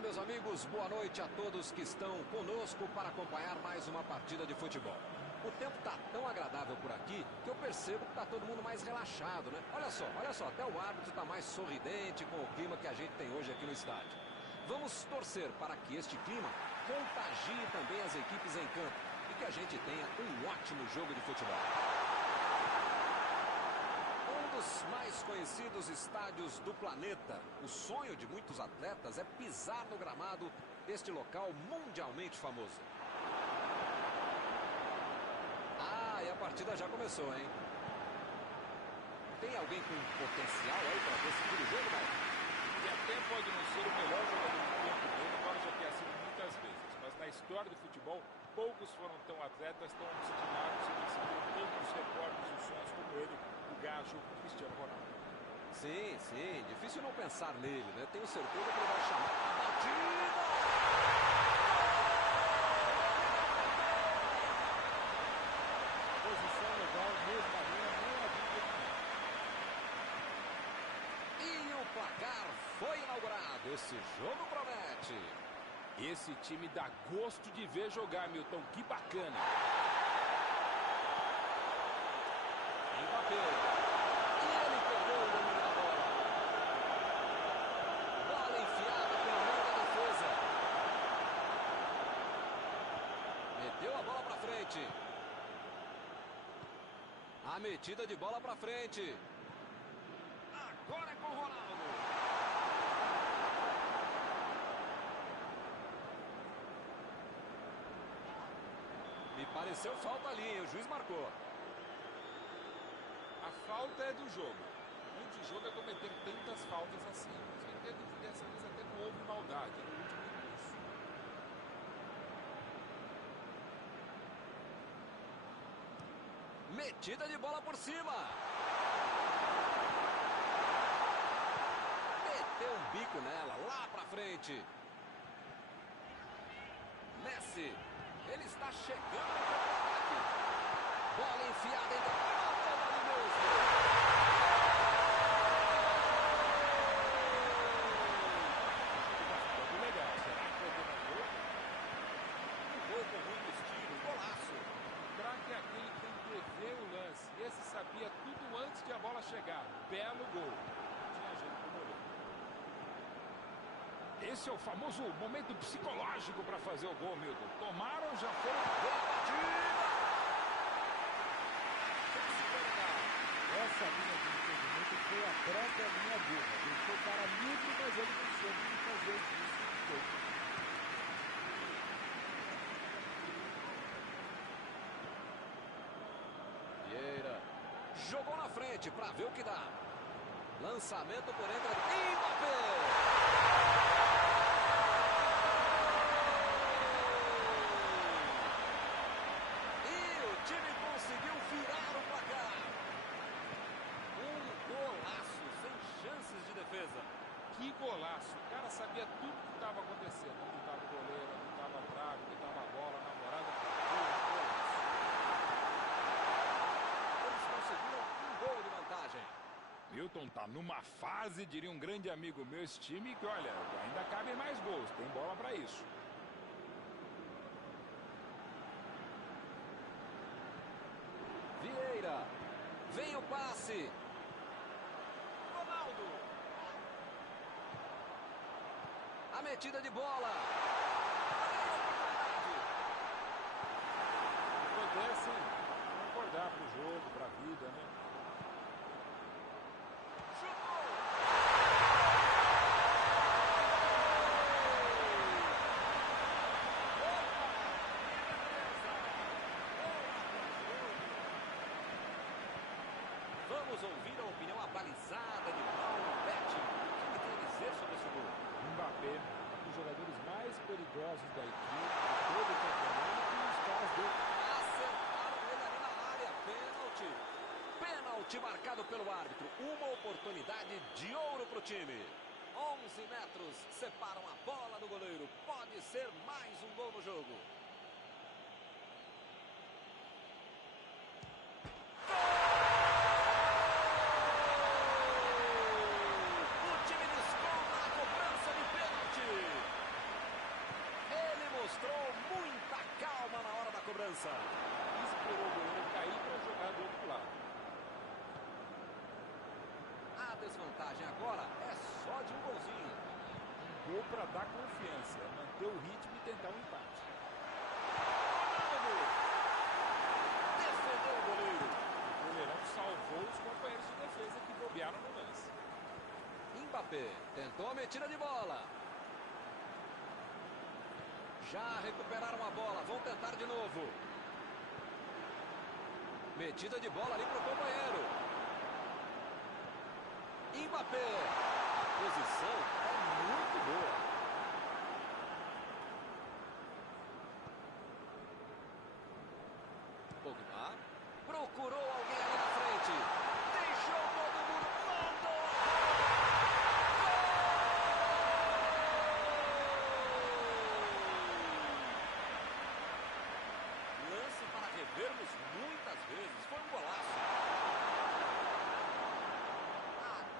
Olá, meus amigos, boa noite a todos que estão conosco para acompanhar mais uma partida de futebol. O tempo está tão agradável por aqui que eu percebo que está todo mundo mais relaxado, né? Olha só, até o árbitro está mais sorridente com o clima que a gente tem hoje aqui no estádio. Vamos torcer para que este clima contagie também as equipes em campo e que a gente tenha um ótimo jogo de futebol. Um dos mais conhecidos estádios do planeta. O sonho de muitos atletas é pisar no gramado deste local mundialmente famoso. Ah, e a partida já começou, hein? Tem alguém com potencial aí para decidir o jogo, Mauro? E até pode não ser o melhor jogador do campo dele, embora já tenha sido muitas vezes. Mas na história do futebol, poucos foram tão atletas, tão disciplinados e conseguiram tantos recordes e sonhos como ele, o gajo Cristiano Ronaldo. Sim, difícil não pensar nele, né? Tenho certeza que ele vai chamar a batida! Posição legal, mesmo a linha, não havia. E o placar foi inaugurado. Esse jogo promete. Esse time dá gosto de ver jogar, Milton. Que bacana. Mbappé. E ele pegou o domínio da bola. Bola enfiada pela mão da defesa. Meteu a bola pra frente. A metida de bola pra frente. Agora é com o Ronaldo. Me pareceu falta ali, hein? O juiz marcou. A falta é do jogo. O de jogo é cometer tantas faltas assim. Mas eu entendo que dessa vez até não houve maldade no último impulso. Metida de bola por cima. Meteu um bico nela, lá pra frente. Messi. Ele está chegando no ataque. Bola enfiada em volta ali mesmo. Muito legal. Será que vai ter mais gol? Um gol com muito estilo, golaço. O craque é aquele que antevê o lance. Esse sabia tudo antes de a bola chegar. Belo gol. Não tinha jeito pro goleiro. Esse é o famoso momento psicológico para fazer o gol, Milton. Tomaram, já foram. Essa linha de impedimento foi a própria linha burra. Deixou o cara livre, mas ele não soube fazer isso no jogo. Vieira jogou na frente para ver o que dá. Lançamento por entre. Mbappé! Conseguiu virar o placar. Um golaço, sem chances de defesa. Que golaço. O cara sabia tudo o que estava acontecendo. Onde estava o goleiro, onde estava a trave, onde estava a bola, a namorada. Eles conseguiram um gol de vantagem. Milton tá numa fase, diria um grande amigo meu, esse time, que olha, ainda cabem mais gols. Tem bola para isso. Vieira, vem o passe. Ronaldo. A metida de bola. Pudessem concordar pro jogo, pra vida, né? Vamos ouvir a opinião abalizada de Paulo Betti. O que ele tem a dizer sobre esse gol? Mbappé, um dos jogadores mais perigosos da equipe, de todo o campeonato, e os caras dele. Acertaram ele ali na área. Pênalti. Pênalti marcado pelo árbitro. Uma oportunidade de ouro para o time. 11 metros separam a bola do goleiro. Pode ser mais um gol no jogo. de um golzinho. Um gol para dar confiança, manter o ritmo e tentar um empate. Defendeu o goleiro. O goleirão salvou os companheiros de defesa que bobearam no lance. Mbappé tentou a metida de bola. Já recuperaram a bola, vão tentar de novo. Metida de bola ali para o companheiro. Mbappé. A posição é muito boa. Pogba procurou alguém ali na frente. Deixou todo mundo. Mandou. Lance para revermos muitas vezes. Foi um golaço.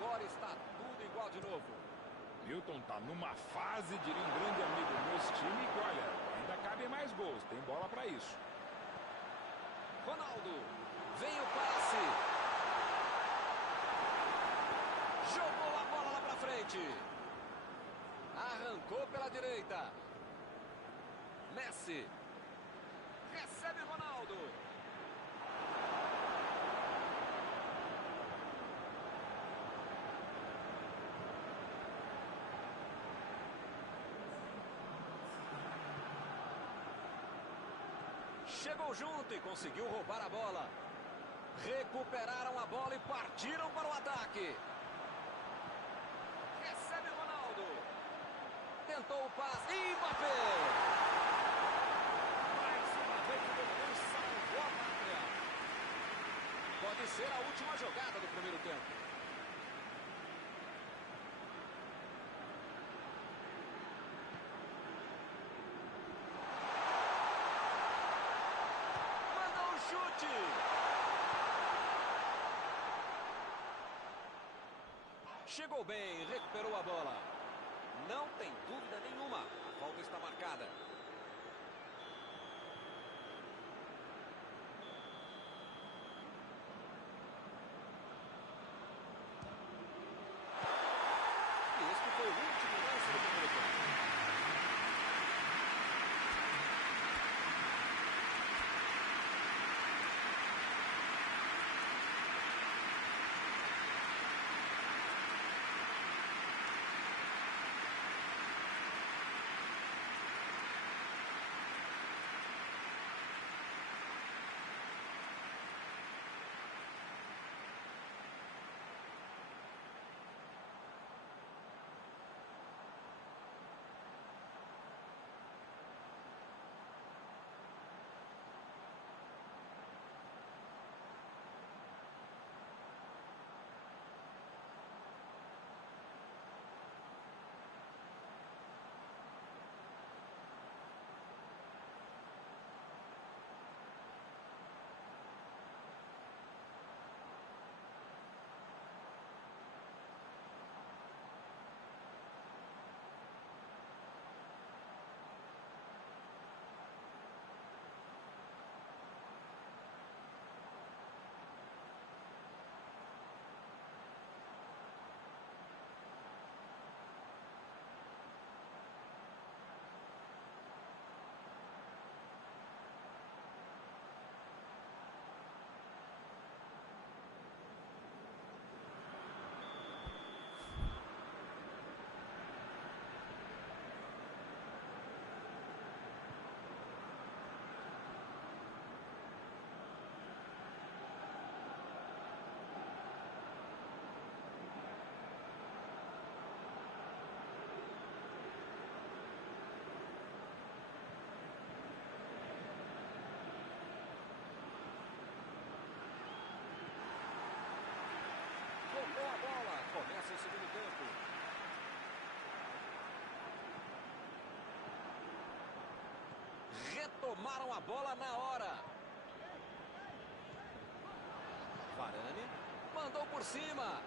Agora está tudo igual de novo. Milton tá numa fase, diria um grande amigo meu, esse time, que olha, ainda cabem mais gols, tem bola para isso. Ronaldo, vem o passe. Jogou a bola lá pra frente. Arrancou pela direita. Messi. Recebe Ronaldo. Chegou junto e conseguiu roubar a bola. Recuperaram a bola e partiram para o ataque. Recebe Ronaldo. Tentou o passe. Mbappé. Mais uma vez o goleiro salvou a pátria. Pode ser a última jogada do primeiro tempo. Chute! Chegou bem, recuperou a bola. Não tem dúvida nenhuma, a falta está marcada. E este foi o último lance do primeiro tempo. Tocou a bola, começa o segundo tempo. Retomaram a bola na hora. Varane mandou por cima.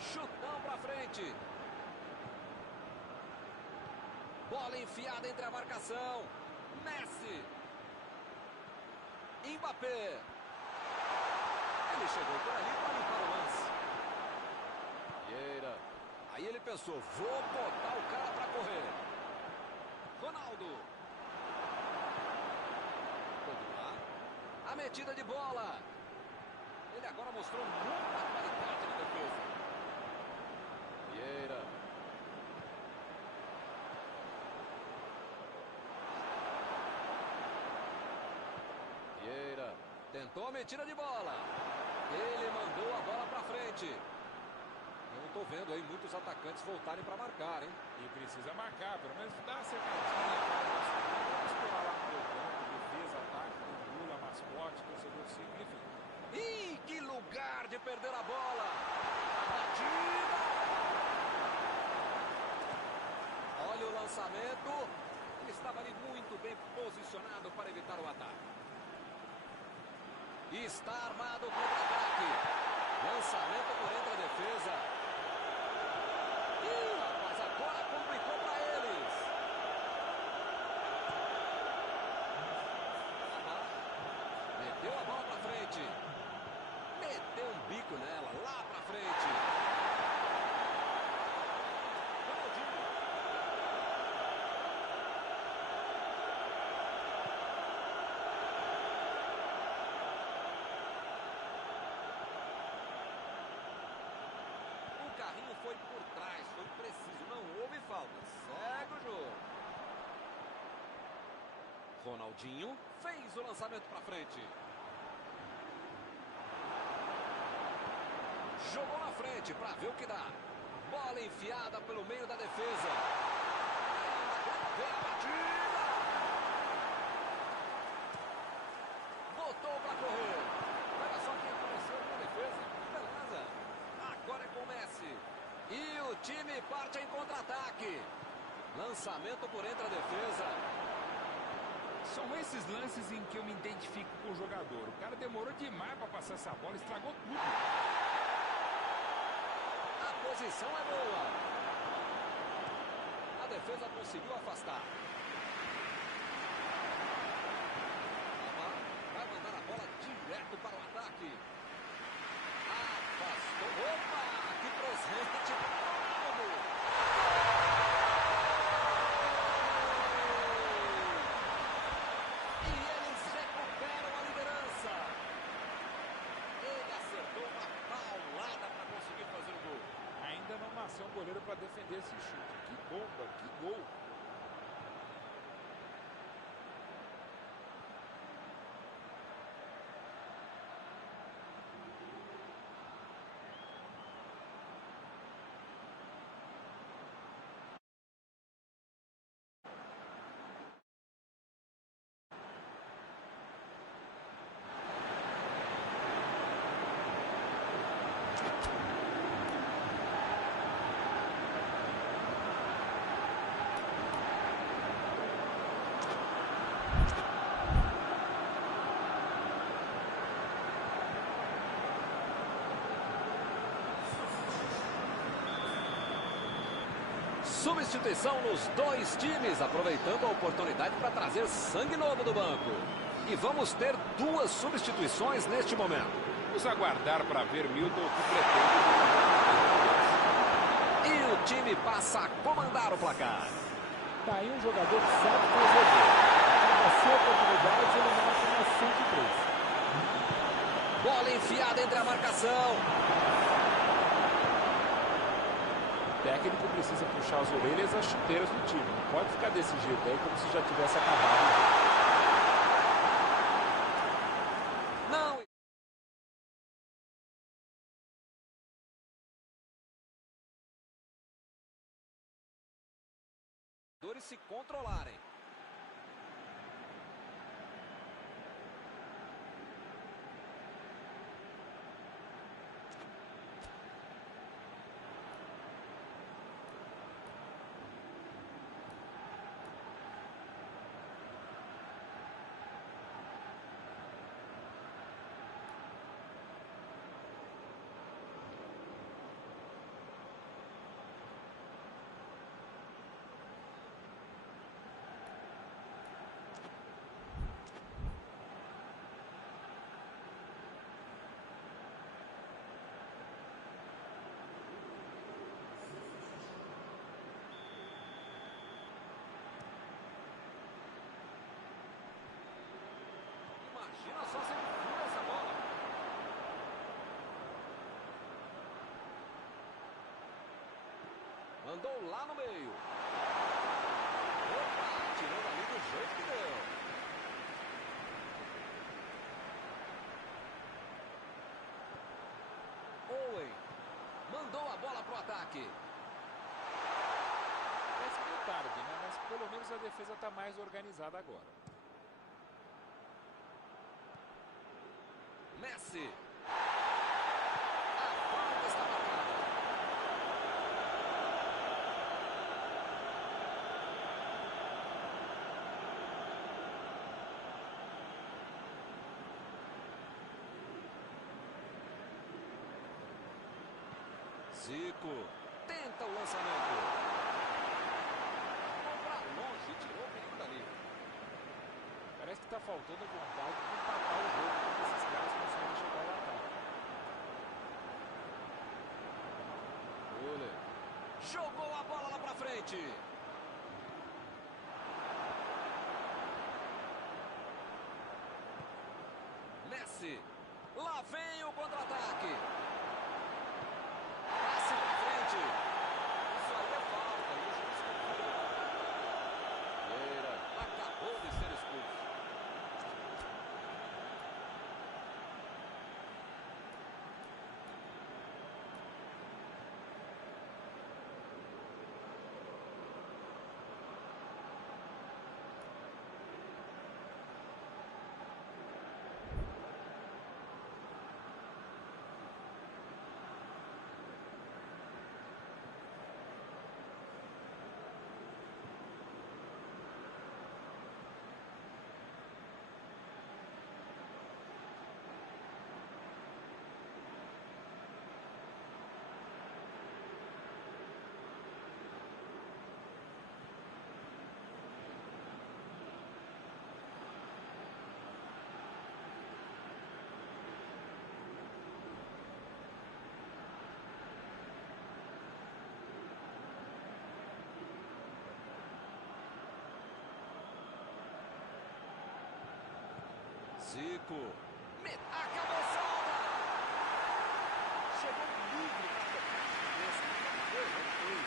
Chutão pra frente. Bola enfiada entre a marcação. Messi. Mbappé. Ele chegou por ali para limpar o lance. Vieira. Aí ele pensou, vou botar o cara para correr. Ronaldo. A metida de bola. Ele agora mostrou muita qualidade na defesa. Vieira. Vieira. Tentou a metida de bola. Ele mandou a bola para frente. Eu não estou vendo aí muitos atacantes voltarem para marcar, hein? E precisa marcar, pelo menos dá uma cercadinha. Vamos explorar lá no campo, defesa, ataque, gula, mascote, torcedor civil, enfim. Ih, que lugar de perder a bola! A batida! Olha o lançamento. Ele estava ali muito bem posicionado para evitar o ataque. Está armado para o ataque. Lançamento por entre a defesa. Ih, rapaz, agora complicou para eles. Meteu a bola para frente. Meteu um bico nela, lá para frente. Ronaldinho. O carrinho foi por trás, foi preciso, não houve falta. Segue o jogo. Ronaldinho fez o lançamento para frente. Jogou na frente para ver o que dá. Bola enfiada pelo meio da defesa. Vem a batida. Botou para correr. Olha só quem apareceu na defesa. Beleza. Agora é com o Messi. E o time parte em contra-ataque. Lançamento por entre a defesa. São esses lances em que eu me identifico com o jogador. O cara demorou demais para passar essa bola, estragou tudo. A posição é boa. A defesa conseguiu afastar. Vai mandar a bola direto para o ataque. Afastou. Opa! Que presente para o Ronaldo. E eles recuperam a liderança. Ele acertou uma paulada para conseguir fazer o gol. Ainda não nasceu um goleiro para defender esse chute. Que bomba, que gol. Substituição nos dois times, aproveitando a oportunidade para trazer sangue novo do banco. E vamos ter duas substituições neste momento. Vamos aguardar para ver Milton completando. E o time passa a comandar o placar. Tá aí um jogador que sabe fazer gol. Cada 100 oportunidades ele marca umas 103. Bola enfiada entre a marcação. O técnico precisa puxar as orelhas e as chuteiras do time. Não pode ficar desse jeito aí como se já tivesse acabado. Não. Se controlarem. Mandou lá no meio. Opa, tirando ali do jeito que deu. Owen. Mandou a bola pro ataque. Parece meio tarde, né? Mas pelo menos a defesa está mais organizada agora. Messi. A falta está marcada. Zico. Tenta o lançamento. Vou pra longe, tirou bem dali. Parece que está faltando vontade de empatar o jogo quando esses caras conseguem chegar ao ataque. Müller. Jogou a bola lá pra frente. Messi. Lá vem o contra-ataque. Passe pra frente. Isso aí é falta. E o juiz confirma. Vieira acabou de ser expulso. Zico. A cabeçada! Chegou livre para tocar de cabeça. Não foi.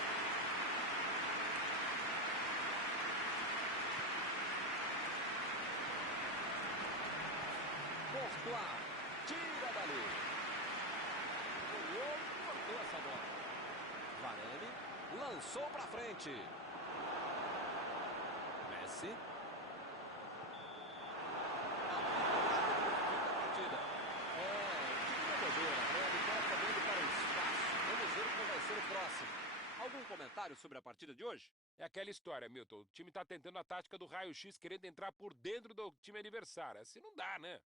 Courtois. Tira dali. Olhou, cortou essa bola. Varane. Lançou para frente. Messi. Algum comentário sobre a partida de hoje? É aquela história, Milton. O time está tentando a tática do raio-x, querendo entrar por dentro do time adversário. Assim não dá, né?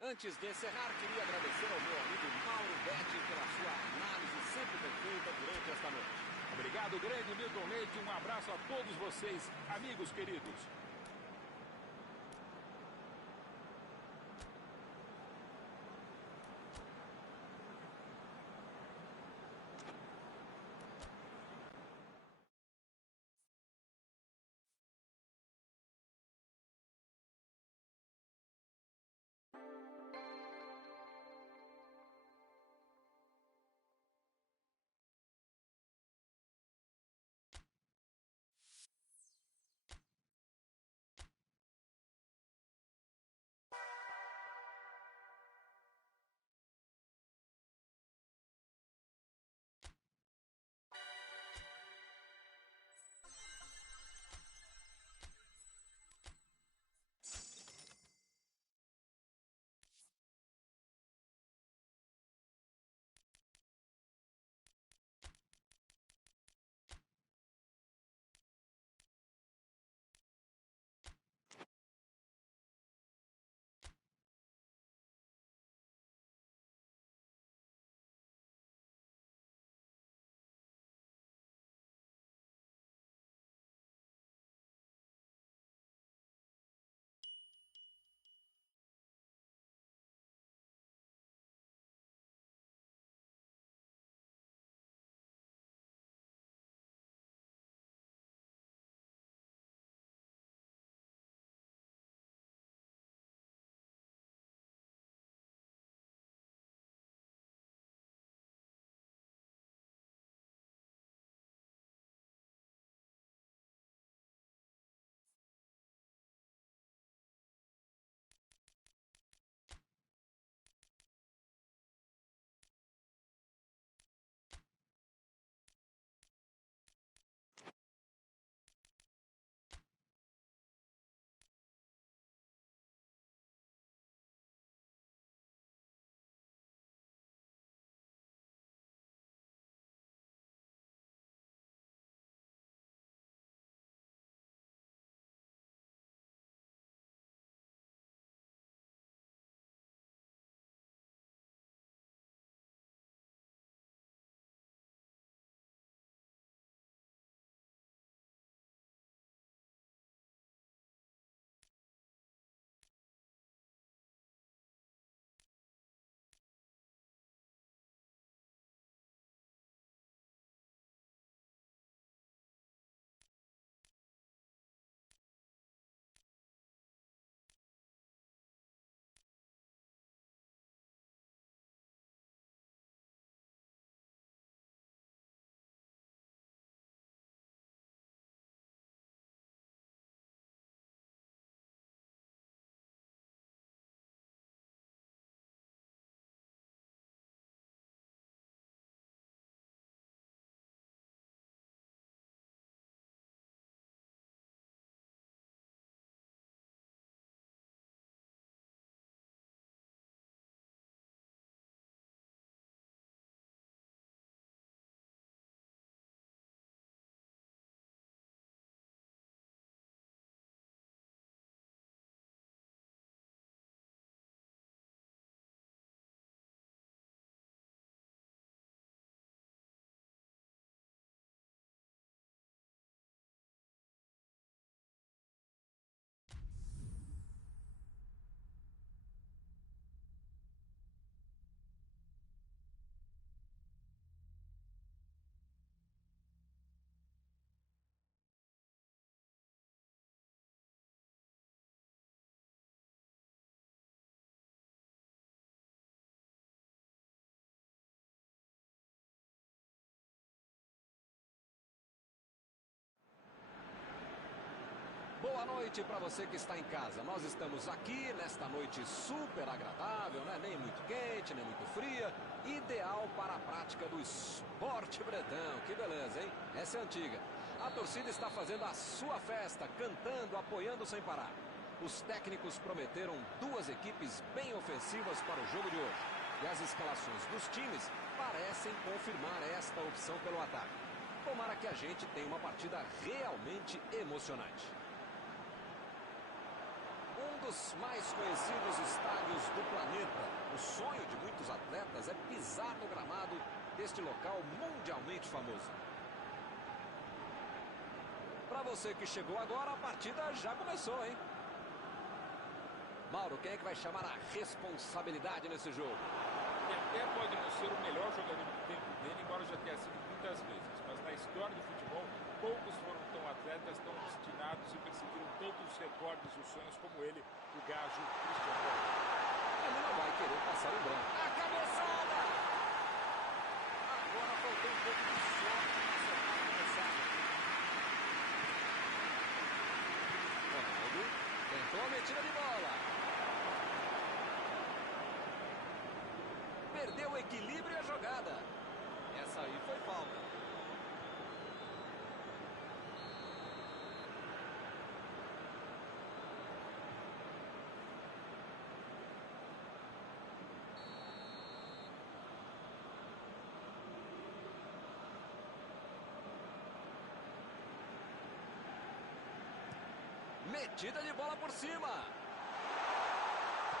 Antes de encerrar, queria agradecer ao meu amigo Mauro Betti pela sua análise sempre perfeita durante esta noite. Obrigado, grande Milton Leite. Um abraço a todos vocês, amigos queridos. Boa noite para você que está em casa. Nós estamos aqui nesta noite super agradável, né? Nem muito quente, nem muito fria. Ideal para a prática do esporte bretão. Que beleza, hein? Essa é antiga. A torcida está fazendo a sua festa, cantando, apoiando sem parar. Os técnicos prometeram duas equipes bem ofensivas para o jogo de hoje. E as escalações dos times parecem confirmar esta opção pelo ataque. Tomara que a gente tenha uma partida realmente emocionante. Um dos mais conhecidos estádios do planeta. O sonho de muitos atletas é pisar no gramado deste local mundialmente famoso. Para você que chegou agora, a partida já começou, hein? Mauro, quem é que vai chamar a responsabilidade nesse jogo? E até pode não ser o melhor jogador do tempo dele, embora já tenha sido muitas vezes. Mas na história do futebol, poucos foram tão atletas, tão obstinados e perseguiram tantos recordes e sonhos como ele, o gajo Cristiano Ronaldo. Ele não vai querer passar em branco. A cabeçada! Agora faltou um pouco de sorte para acertar a cabeçada. Ronaldo tentou a metida de bola. Perdeu o equilíbrio e a jogada. Essa aí foi falta. Metida de bola por cima.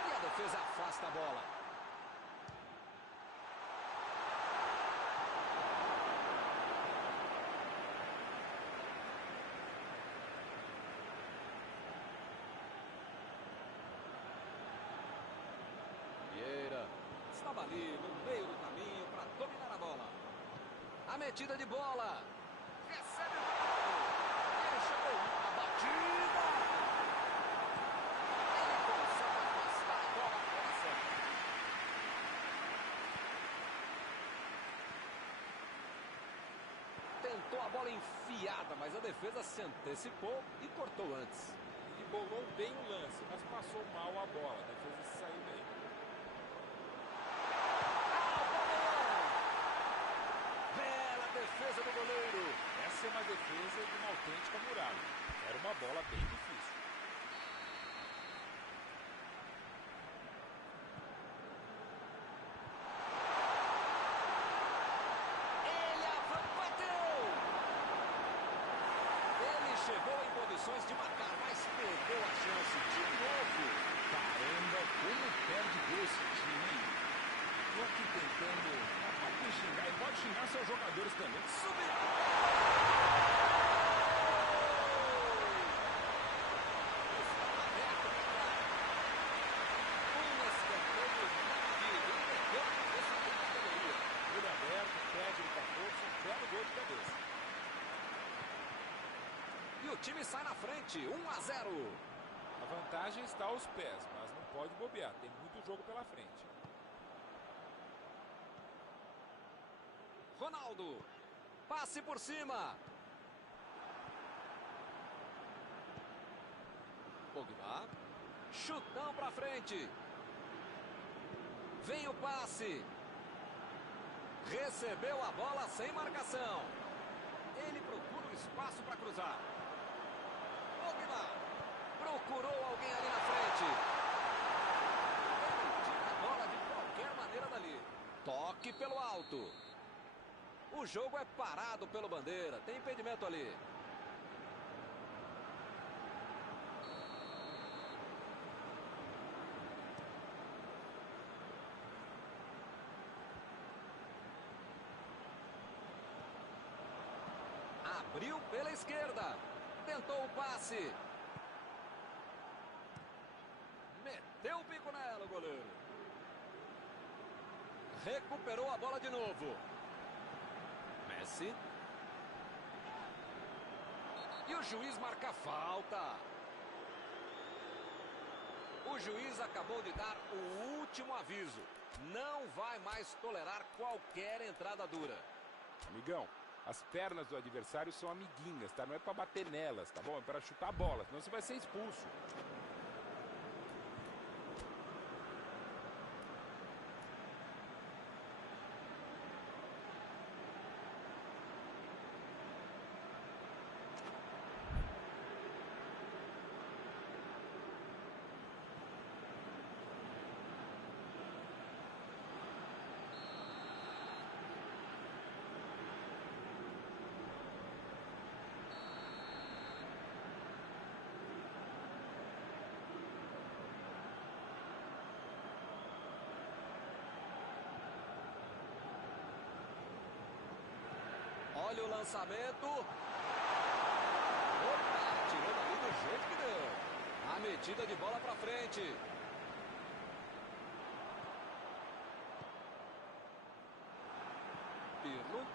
E a defesa afasta a bola. Vieira estava ali no meio do caminho para dominar a bola. A metida de bola. Recebe o gol. Deixou a batida. Ele consegue afastar a bola fora certa. Tentou a bola enfiada, mas a defesa se antecipou e cortou antes. Ele bolou bem o lance, mas passou mal a bola. A defesa saiu bem. Bela defesa do goleiro. Essa é uma defesa de uma autêntica muralha. Era uma bola bem difícil. Ele bateu. Ele chegou em condições de matar, mas perdeu a chance de novo. Caramba, como perde desse time, hein? Tô aqui tentando... Pode xingar e pode xingar seus jogadores também. Subiu. Olho aberto, técnico a força, um belo gol de cabeça. E o time sai na frente, 1-0. A vantagem está aos pés, mas não pode bobear. Tem muito jogo pela frente. Ronaldo. Passe por cima. Pogba. Chutão pra frente. Vem o passe. Recebeu a bola sem marcação. Ele procura o espaço para cruzar. Pogba. Procurou alguém ali na frente. Ele tira a bola de qualquer maneira dali. Toque pelo alto. O jogo é parado pelo bandeira. Tem impedimento ali. Abriu pela esquerda. Tentou o passe. Meteu o bico nela o goleiro. Recuperou a bola de novo. Messi. E o juiz marca falta. O juiz acabou de dar o último aviso. Não vai mais tolerar qualquer entrada dura. Amigão, As pernas do adversário são amiguinhas, tá? Não é para bater nelas, tá bom? É para chutar a bola, senão você vai ser expulso. Olha o lançamento. Opa, tirou dali do jeito que deu. A metida de bola pra frente. Pirlo.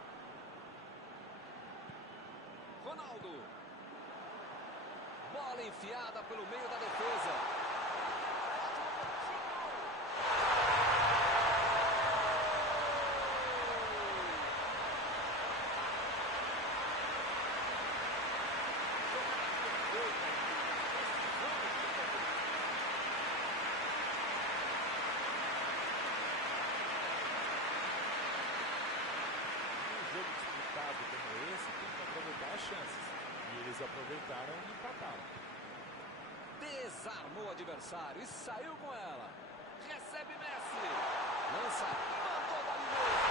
Ronaldo. Bola enfiada pelo meio da defesa. Como esse, tem que aproveitar as chances. E eles aproveitaram e empataram. Desarmou o adversário e saiu com ela. Recebe Messi. Lança, mandou dali mesmo.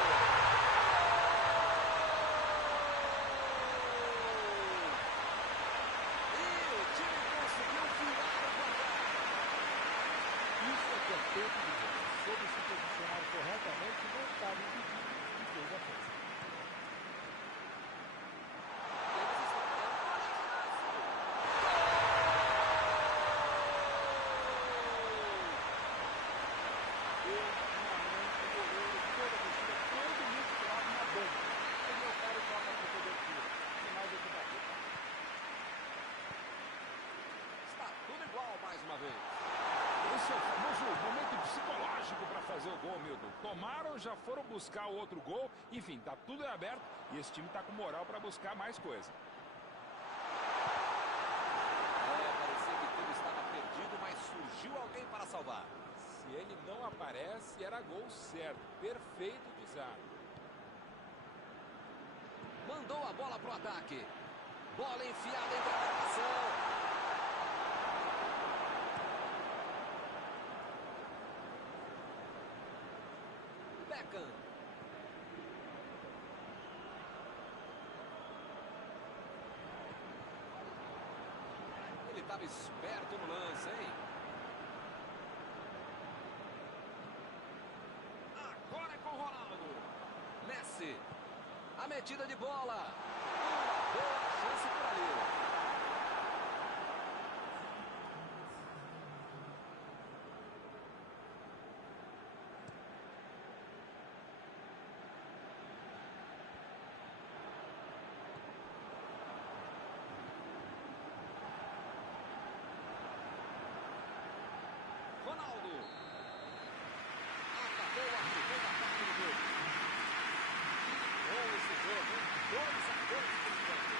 E o time conseguiu virar o placar. Isso é que é tempo de jogo. Soube se posicionar corretamente, não estava impedindo e fez a força. Esse é o famoso momento psicológico para fazer o gol, Milton. Tomaram, já foram buscar o outro gol. Enfim, tá tudo aberto e esse time tá com moral para buscar mais coisa. Parecia que tudo estava perdido, mas surgiu alguém para salvar. Se ele não aparece, era gol certo. Perfeito desarme. Mandou a bola pro ataque. Bola enfiada entre a marcação. Beckham. Ele estava esperto no lance, hein? Agora é com o Ronaldo. Messi. A metida de bola. Uma boa chance por ali. Ronaldo. Acabou a primeira parte do jogo. Bom esse jogo, hein? 2-2 por enquanto.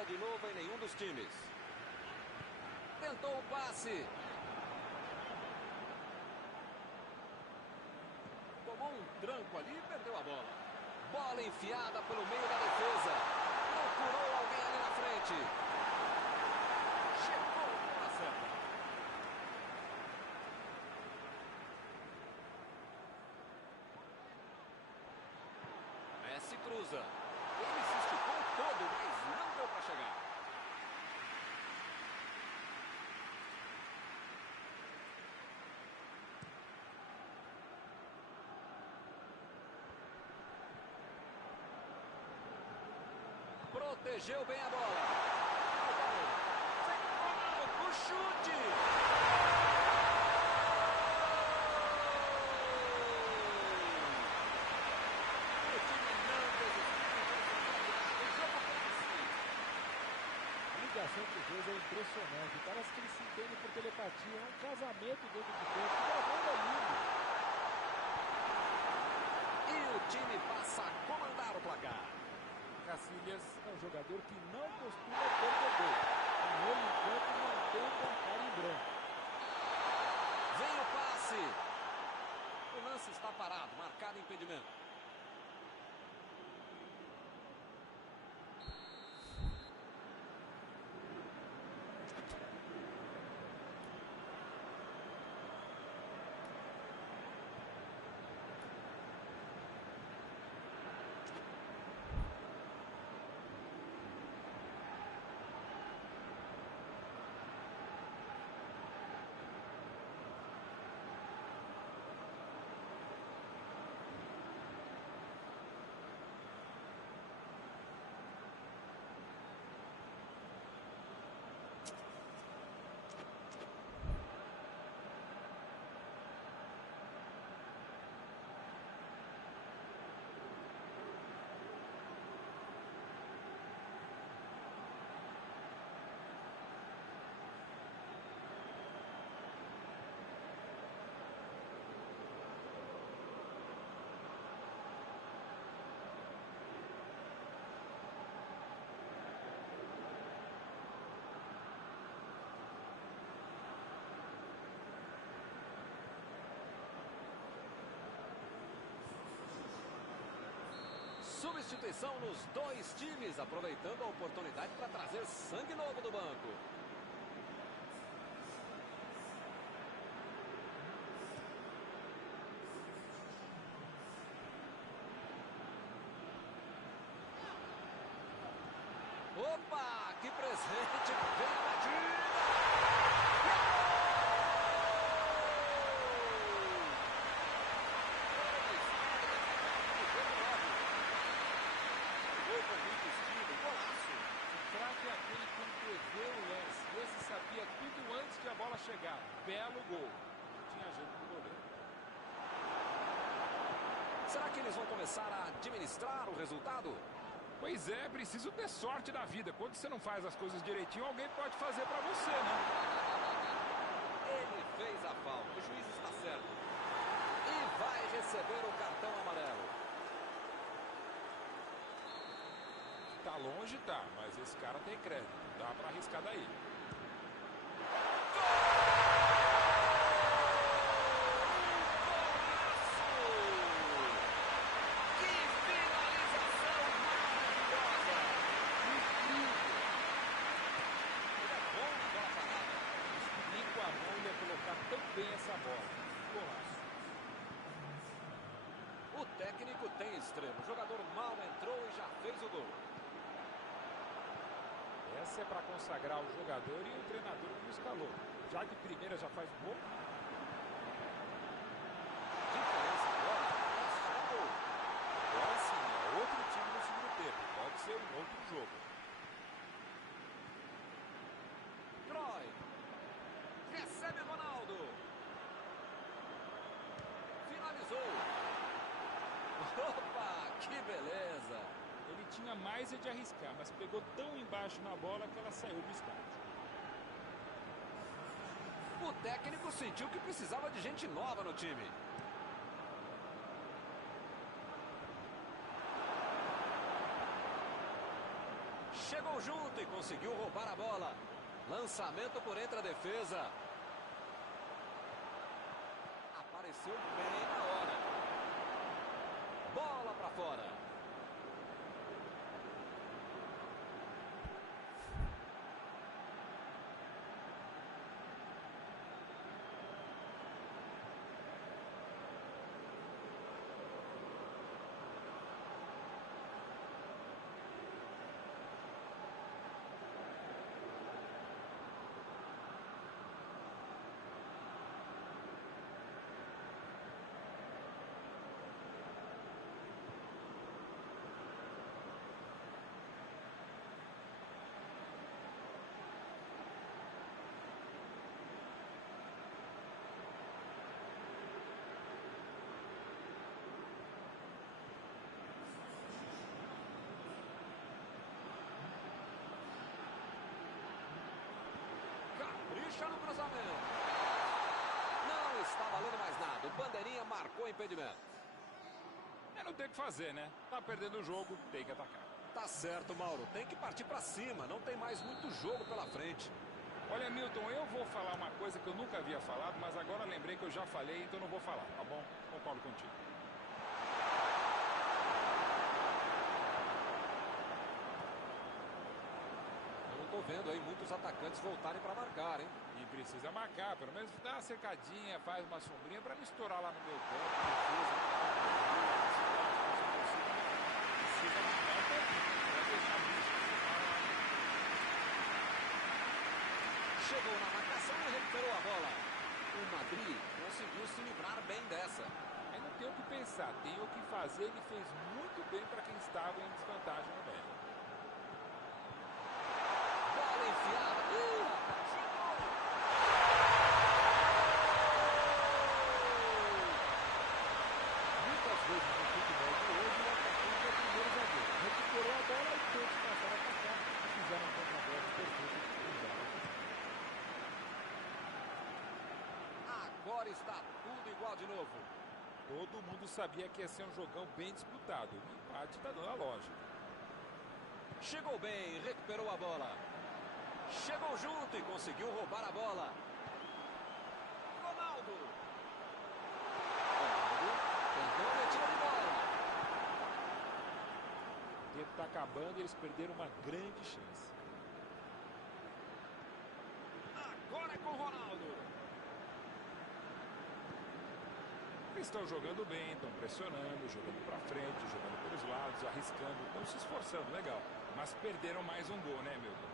nada de novo em nenhum dos times. Tentou o passe. Tomou um tranco ali e perdeu a bola. Bola enfiada pelo meio da defesa. Procurou alguém ali na frente. Chegou com a certa. Messi cruza. Ele se esticou todo, mas não deu para chegar. Protegeu bem a bola. O chute. O time não desistiu. O jogo cresce. A ligação entre os dois é impressionante. Parece que eles se entendem por telepatia. É um casamento dentro de campo. Que bola linda. E o time passa a comandar o placar. Cacilhas é um jogador que não costuma perder. Com ele em campo, mantém o placar em branco. Vem o passe. O lance está parado, marcado impedimento. Substituição nos dois times, aproveitando a oportunidade para trazer sangue novo do banco. Opa, que presente! Vem a batida! Sabia tudo antes de a bola chegar. Belo gol. Tinha jeito pro goleiro. Será que eles vão começar a administrar o resultado? Pois é, preciso ter sorte da vida. Quando você não faz as coisas direitinho, alguém pode fazer pra você, né? Ele fez a falta. O juiz está certo. E vai receber o cartão amarelo. Tá longe, tá. Mas esse cara tem crédito. Dá pra arriscar daí. Essa bola. Golaço. O técnico tem estrela. O jogador mal entrou e já fez o gol. Essa é para consagrar o jogador e o treinador que o escalou. Já de primeira já faz gol. Diferença agora é só gol. Agora sim, é outro time no segundo tempo. Pode ser um outro jogo. Troy. Recebe Ronaldo. Finalizou. Opa, que beleza. Ele tinha mais de arriscar, mas pegou tão embaixo na bola que ela saiu do estádio. O técnico sentiu que precisava de gente nova no time. Chegou junto e conseguiu roubar a bola. Lançamento por entre a defesa. Apareceu bem na hora. Bola para fora. Capricha no cruzamento. Não está valendo mais nada. O bandeirinha marcou impedimento. Não tem o que fazer, né? Tá perdendo o jogo, tem que atacar. Tá certo, Mauro. Tem que partir pra cima. Não tem mais muito jogo pela frente. Olha, Milton, eu vou falar uma coisa que eu nunca havia falado, mas agora lembrei que eu já falei, então não vou falar, tá bom? Concordo contigo. Eu não tô vendo aí muitos atacantes voltarem pra marcar, hein? E precisa marcar, pelo menos dá uma cercadinha, faz uma sombrinha pra não estourar lá no meu campo. Precisa marcar um pouquinho, vai deixar isso. Chegou na marcação e recuperou a bola. O Madrid conseguiu se livrar bem dessa. Aí não tem o que pensar, tem o que fazer. Ele fez muito bem para quem estava em desvantagem no meio. Bola enfiada. Muitas vezes no futebol de hoje, o atacante é o primeiro zagueiro. Recuperou a bola e todos passaram a atacar e fizeram um contra-golpe perfeito que usaram. Agora está tudo igual de novo. Todo mundo sabia que ia ser um jogão bem disputado. O empate está dando a lógica. Chegou bem, recuperou a bola. Chegou junto e conseguiu roubar a bola. Ronaldo. Ronaldo tentou a metida de bola. O tempo está acabando e eles perderam uma grande chance. Agora é com o Ronaldo. Eles estão jogando bem, estão pressionando, jogando para frente, jogando pelos lados, arriscando, estão se esforçando, legal. Mas perderam mais um gol, né, Milton?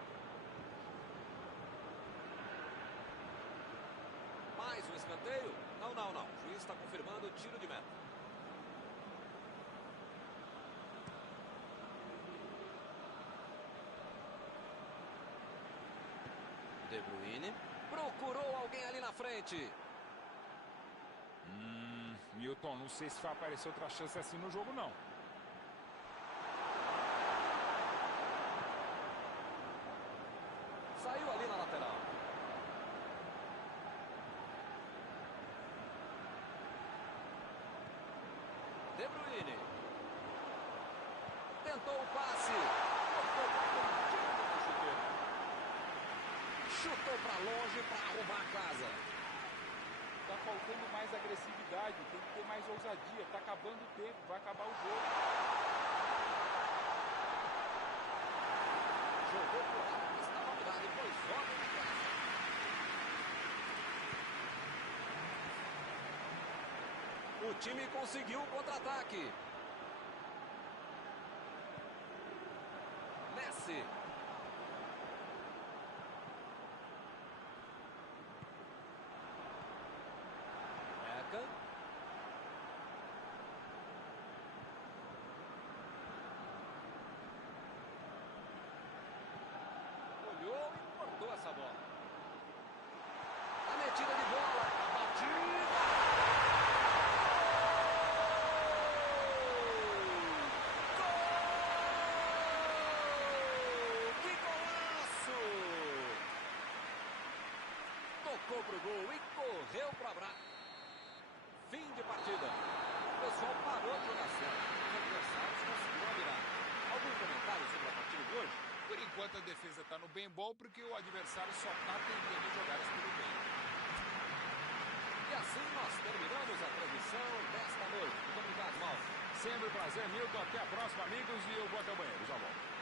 Mais um escanteio? Não. O juiz está confirmando o tiro de meta. De Bruyne procurou alguém ali na frente. Milton, não sei se vai aparecer outra chance assim no jogo, não. Saiu ali na lateral. De Bruyne. Tentou o passe. Chutou para longe para arrumar a casa. Tá faltando mais agressividade, tem que ter mais ousadia. Tá acabando o tempo, vai acabar o jogo. Jogou por lá, estava virado e foi joga na casa. O time conseguiu o contra-ataque. Messi. Olhou e cortou essa bola. A metida de bola, a batida. Gol! Que golaço! Tocou pro gol e correu para abraço. Fim de partida. O pessoal parou de jogar sério. Os adversários conseguiram virar. Algum comentário sobre a partida de hoje? Por enquanto enquanto a defesa está no bem bom, porque o adversário só está tentando jogadas pelo meio. E assim nós terminamos a transmissão desta noite. Muito obrigado, Mauro. Sempre um prazer, Milton. Até a próxima, amigos. E eu vou até o banheiro. Já volto.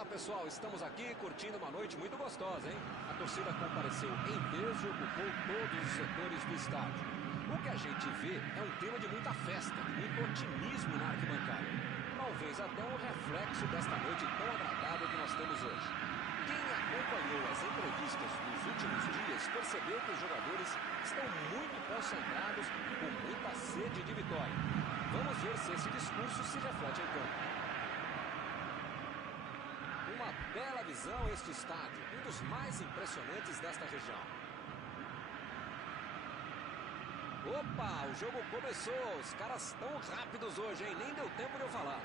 Olá pessoal, estamos aqui curtindo uma noite muito gostosa, hein? A torcida compareceu em peso e ocupou todos os setores do estádio. O que a gente vê é um clima de muita festa, de muito otimismo na arquibancada. Talvez até um reflexo desta noite tão agradável que nós temos hoje. Quem acompanhou as entrevistas nos últimos dias percebeu que os jogadores estão muito concentrados e com muita sede de vitória. Vamos ver se esse discurso se reflete em campo. Uma bela visão este estádio, um dos mais impressionantes desta região. Opa, o jogo começou, os caras estão rápidos hoje, hein? Nem deu tempo de eu falar.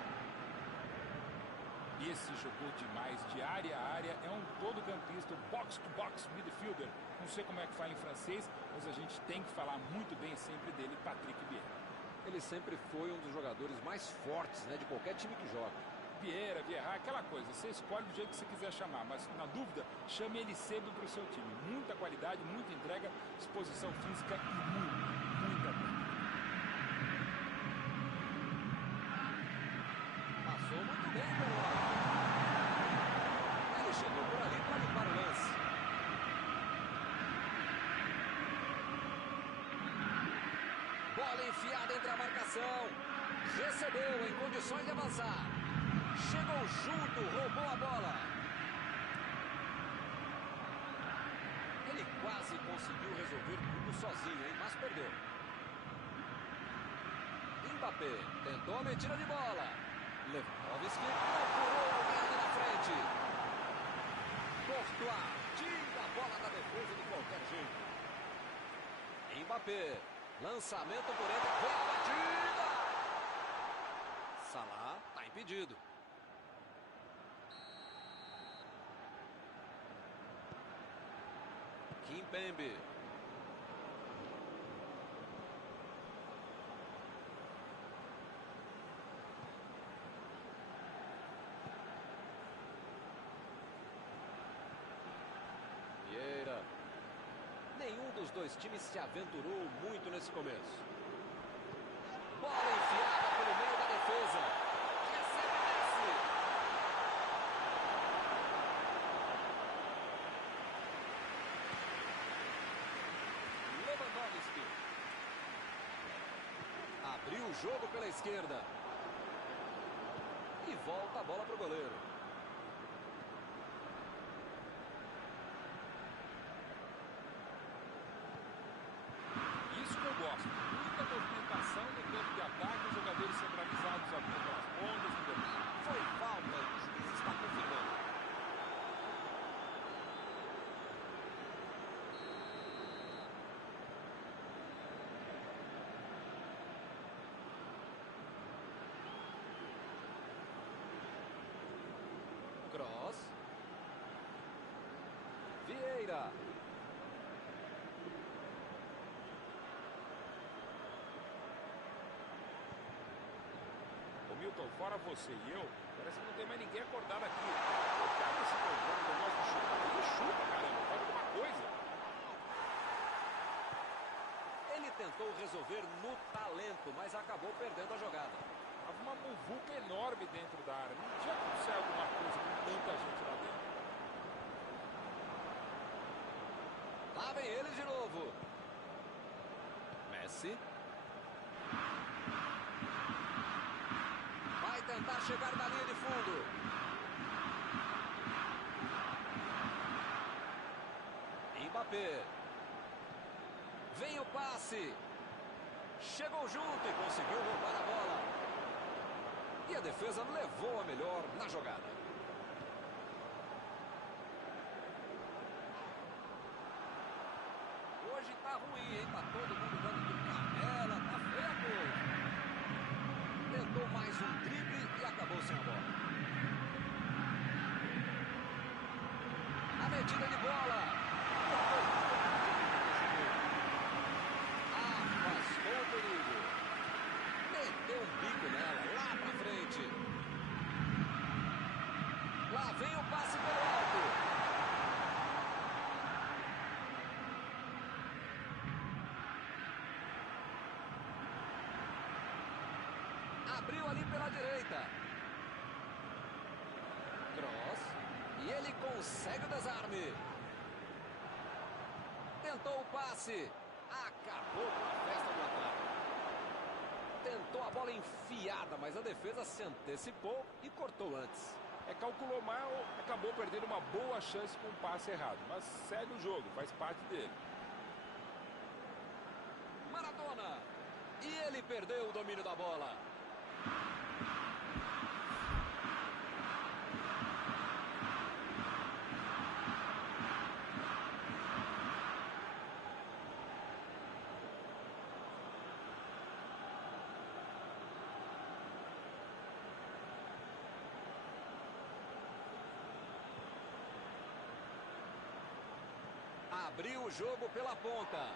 Esse jogou demais, de área a área, é um todo-campista, box-to-box midfielder. Não sei como é que fala em francês, mas a gente tem que falar muito bem sempre dele, Patrick Vieira. Ele sempre foi um dos jogadores mais fortes, né, de qualquer time que joga. Vieira, aquela coisa, você escolhe do jeito que você quiser chamar, mas na dúvida, chame ele cedo para o seu time. Muita qualidade, muita entrega, disposição física e muita técnica. Passou muito bem pelo lado. Ele chegou por ali para limpar o lance. Bola enfiada entre a marcação. Recebeu em condições de avançar. Chegou junto, roubou a bola. Ele quase conseguiu resolver tudo sozinho, hein? Mas perdeu. Mbappé tentou a metida de bola. Lewandowski procurou alguém ali na frente. Courtois tira a bola da defesa de qualquer jeito. Mbappé, lançamento por entre, foi a batida. Salah está impedido. Kimpembe. Vieira. Nenhum dos dois times se aventurou muito nesse começo. Bola enfiada pelo meio da defesa. Recebe Messi. Lewandowski. Abriu o jogo pela esquerda. E volta a bola para o goleiro. Isso que eu gosto. Muita movimentação no campo de ataque, os jogadores centralizados abrindo pelas pontas. Foi falta, o juiz está confirmando. Cross. Vieira. Ô Milton, fora você e eu, parece que não tem mais ninguém acordado aqui. Pega esse negócio de chutar. Ele chuta, caramba, faz alguma coisa. Ele tentou resolver no talento, mas acabou perdendo a jogada. Tava uma muvuca enorme dentro da área. Não tinha como ser alguma coisa com tanta gente lá dentro. Lá vem ele de novo. Messi. Vai tentar chegar na linha de fundo. Mbappé. Vem o passe. Chegou junto e conseguiu roubar a bola. E a defesa levou a melhor na jogada. Hoje tá ruim, hein? Tá todo mundo dando de canela, tá feia a coisa. Tentou mais um drible e acabou sem a bola. A metida de bola. Afastou o perigo. Meteu um bico nela, lá pra frente. Lá vem o passe pelo alto. Abriu ali pela direita. Cross. E ele consegue o desarme. Tentou o passe. Acabou com a festa do ataque. Tentou a bola enfiada, mas a defesa se antecipou e cortou antes. Calculou mal, acabou perdendo uma boa chance com um passe errado. Mas segue o jogo, faz parte dele. Maradona. E Ele perdeu o domínio da bola. Abriu o jogo pela ponta.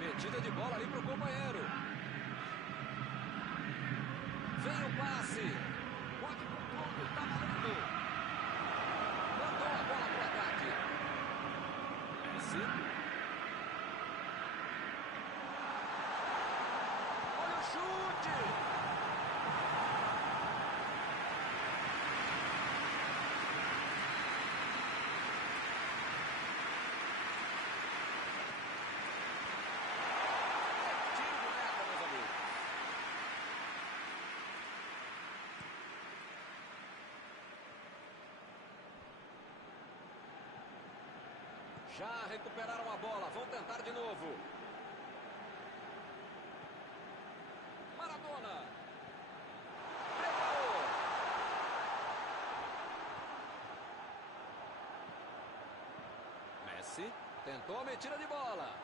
Metida de bola ali para o companheiro. Vem o passe. Pode com tudo, tá valendo. Mandou a bola para o ataque. Messi. Olha o chute. Já recuperaram a bola, vão tentar de novo. Maradona. Preparou. Messi tentou a metida de bola.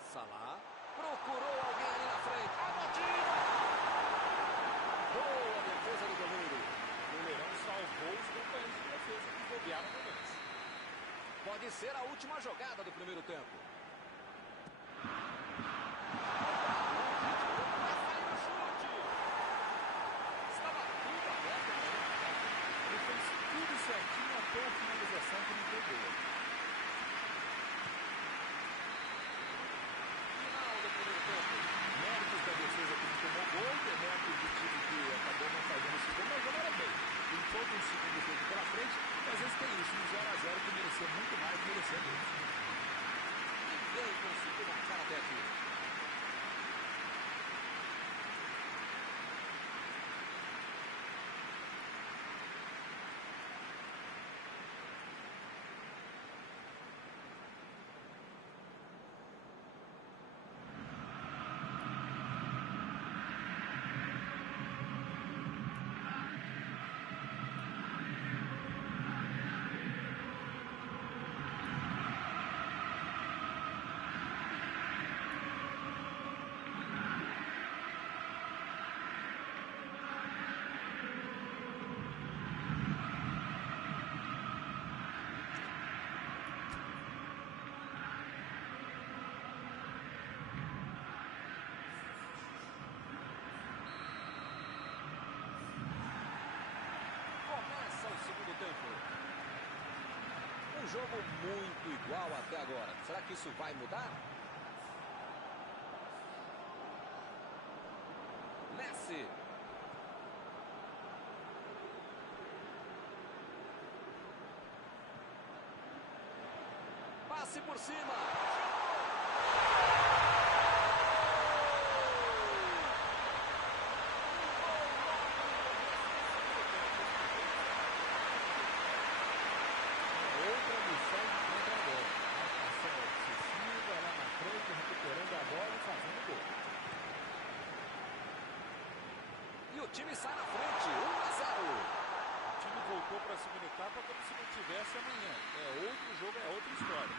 Salah procurou alguém ali na frente. A batida! Boa defesa do goleiro. O goleirão salvou os companheiros de defesa que bobearam no lance. Pode ser a última jogada do primeiro tempo. Vai sair o chute. Estava tudo aberto. Ele fez tudo certinho até a finalização que não foi boa. Final do primeiro tempo. Méritos da defesa que não tomou gol, deméritos do time que acabou não fazendo esse gol, mas jogaram bem. Tem todo um segundo tempo pela frente, mas às vezes tem isso, no 0-0 que merecia muito mais, merecia menos. Ninguém conseguiu marcar até aqui. Começa o segundo tempo. Um jogo muito igual até agora. Será que isso vai mudar? Messi. Passe por cima. Outra missão de contra-gol. Marcação excessiva, lá na frente, recuperando a bola e fazendo gol. E o time sai na frente, 1-0. O time voltou para a segunda etapa como se não tivesse amanhã. É outro jogo, é outra história.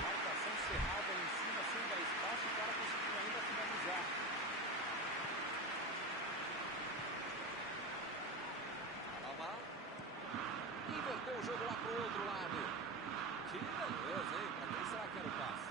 Marcação cerrada em cima, sem dar espaço, o cara conseguiu ainda finalizar. Alaba. Inverteu o jogo lá pro outro lado. Que beleza, hein? Pra quem será que era o passe?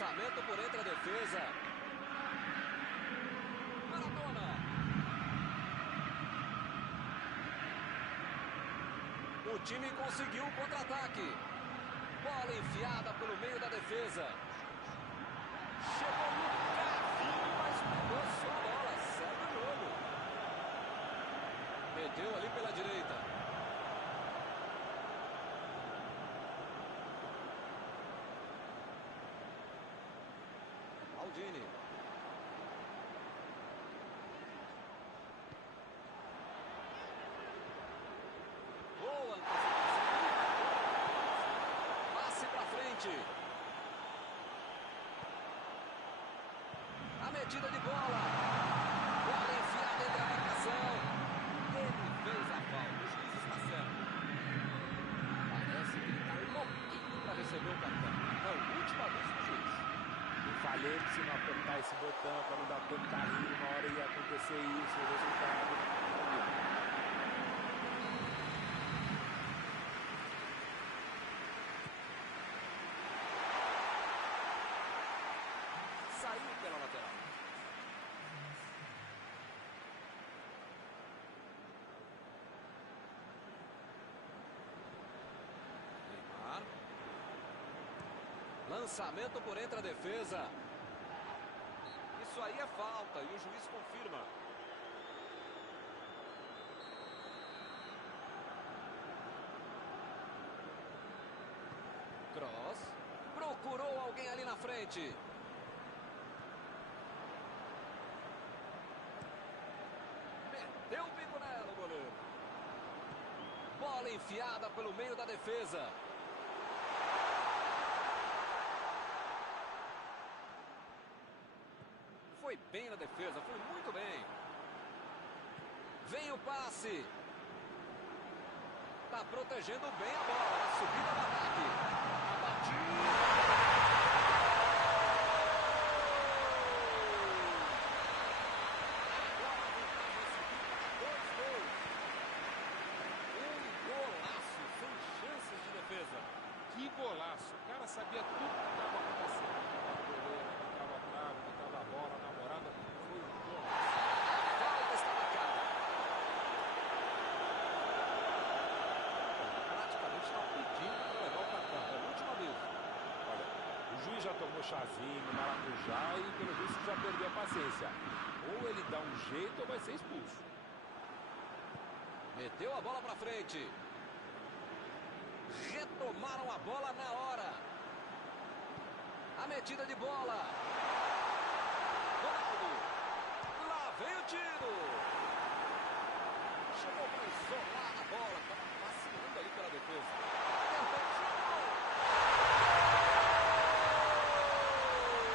Lançamento por entre a defesa. Maradona. O time conseguiu o contra-ataque. Bola enfiada pelo meio da defesa. Chegou no carrinho, mas pegou só a bola. Segue o jogo. Meteu ali pela direita. Maldini. Boa antecipação. Passe pra frente. A medida de bola. Bola enfiada entre a marcação. Ele fez a falta. O juiz está certo. Parece que ele está louquinho para receber o cartão. É o último aviso do juiz. Eu falei que se não apertar esse botão para não dar tanto carrinho, uma hora ia acontecer isso, o resultado. Saiu pela lateral. Neymar. Lançamento por entre a defesa. Isso aí é falta e o juiz confirma. Cross. Procurou alguém ali na frente. Meteu o bico nela, o goleiro. Bola enfiada pelo meio da defesa. Foi bem na defesa, foi muito bem. Vem o passe. Tá protegendo bem a bola. Na subida do ataque. A batida. Agora a vantagem subiu para 2 gols. Um golaço, sem chances de defesa. Que golaço. O cara sabia tudo que estava acontecendo. Estava a trave, estava a bola, a namorada. Foi um golaço. A falta está marcada. Praticamente está pedindo para levar o cartão. É o último aviso. Olha, o juiz já tomou chazinho, maracujá e pelo visto já perdeu a paciência. Ou ele dá um jeito ou vai ser expulso. Meteu a bola para frente. Retomaram a bola na hora. A metida de bola. Ronaldo. Lá vem o tiro. Chegou para isolar a bola. Estava passeando ali pela defesa. Tentou o chute.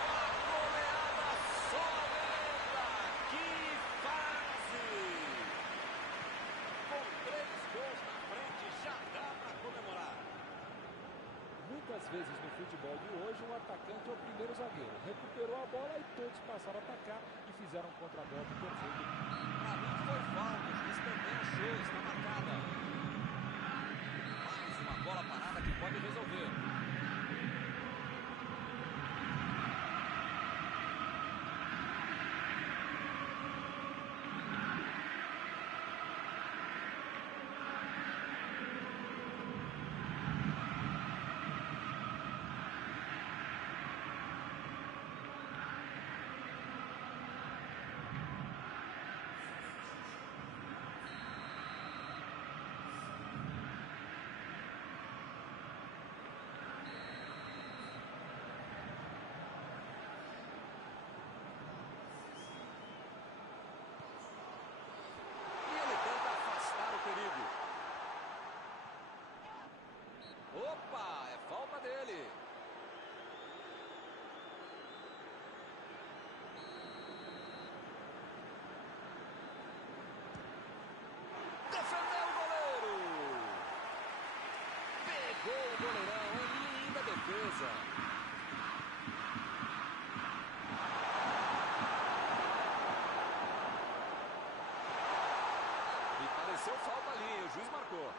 A goleada só aumenta. Que fase. Com 3 gols na frente, já dá para comemorar. Muitas vezes no futebol de hoje, o atacante é o primeiro zagueiro. Recuperou a bola e todos passaram a atacar e fizeram um contra-golpe perfeito. Para mim foi falta, o juiz também achou, está marcada. Mais uma bola parada que pode resolver. E ele tenta afastar o perigo. Opa, é falta dele. Defendeu o goleiro. Pegou o goleirão em linda defesa. Me pareceu falta ali, o juiz marcou.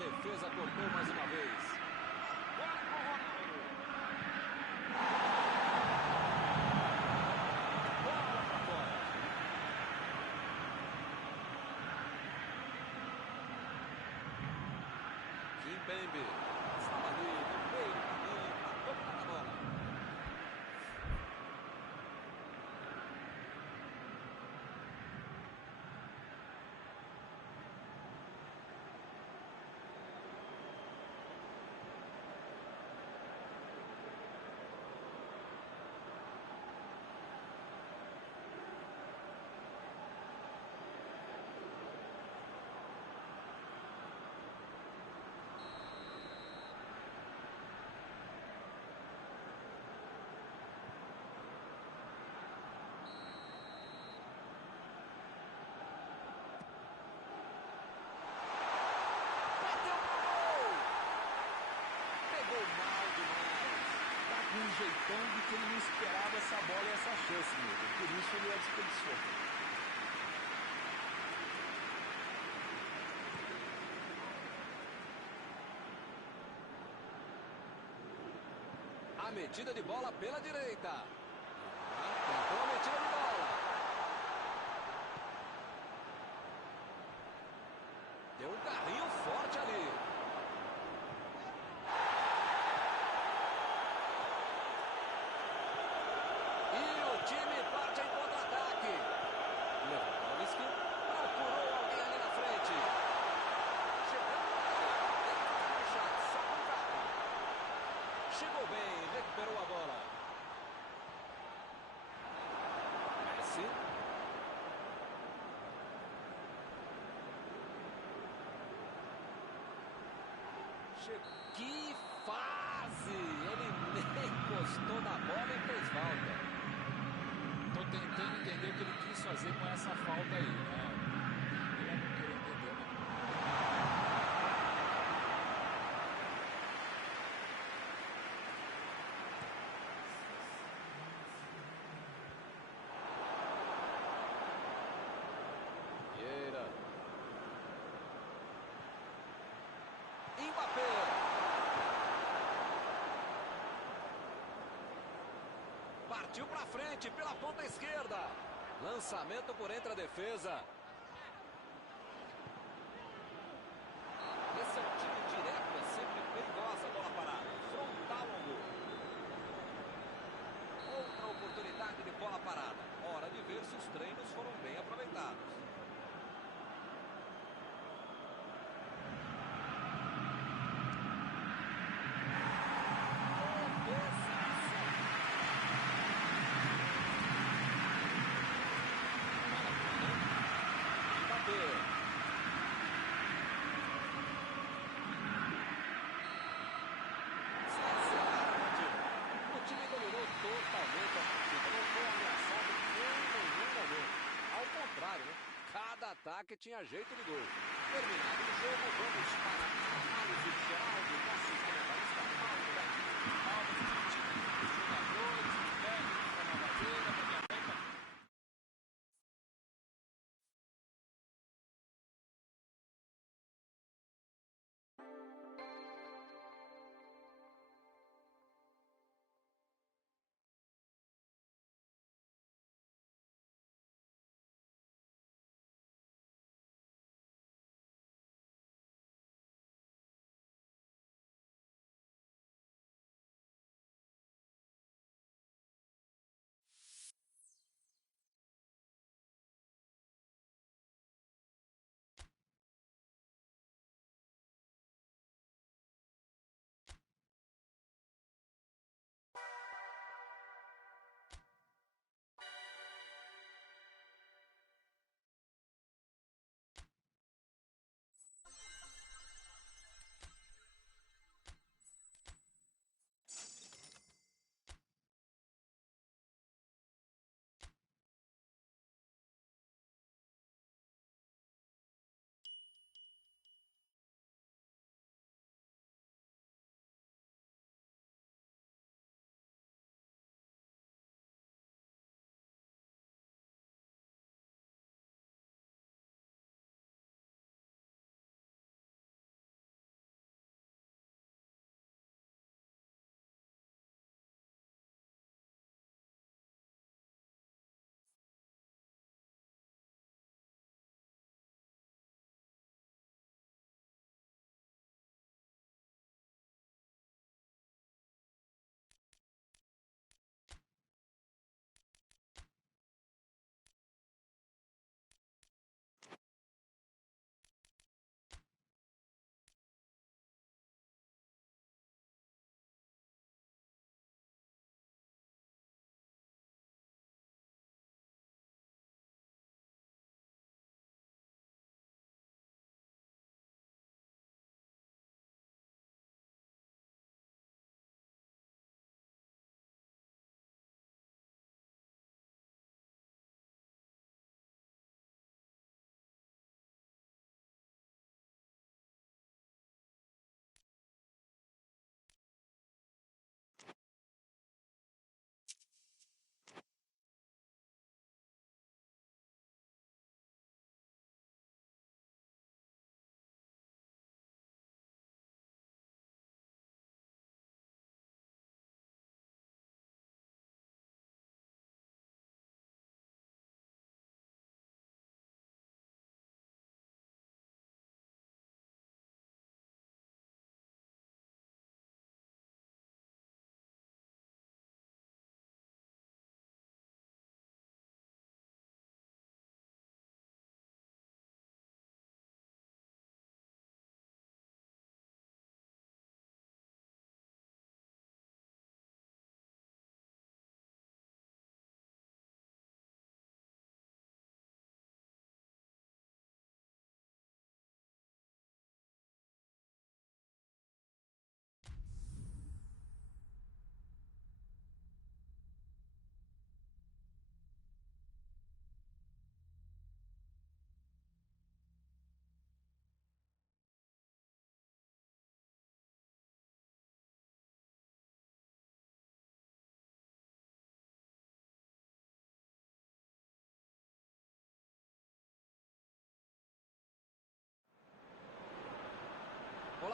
defesa cortou mais uma vez. Bola pra fora. Kimpembe. Estava ali no meio do caminho para tocar a bola. Um jeitão de que ele não esperava essa bola e essa chance, meu. Por isso ele a desperdiçou. A metida de bola pela direita. Tentou a metida de bola. Deu um carrinho forte ali. Time parte em contra-ataque. Lewandowski procurou alguém ali na frente. Chegando na área. Tem que ficar fechado, só com calma. Chegou bem, recuperou a bola. Messi. Que fase! Ele nem encostou na bola e fez falta. Tô tentando entender o que ele quis fazer com essa falta aí, né? Eu não quero entender, não. Vieira. Mbappé. Partiu pra frente pela ponta esquerda. Lançamento por entre a defesa. Esse é um tiro direto, é sempre perigosa a bola parada. Frontal ao gol. Outra oportunidade de bola parada. Hora de ver se os treinos foram bem aproveitados. Cada ataque tinha jeito de gol. Terminado o jogo, vamos para a análise geral do nosso comentarista Paulo Betti.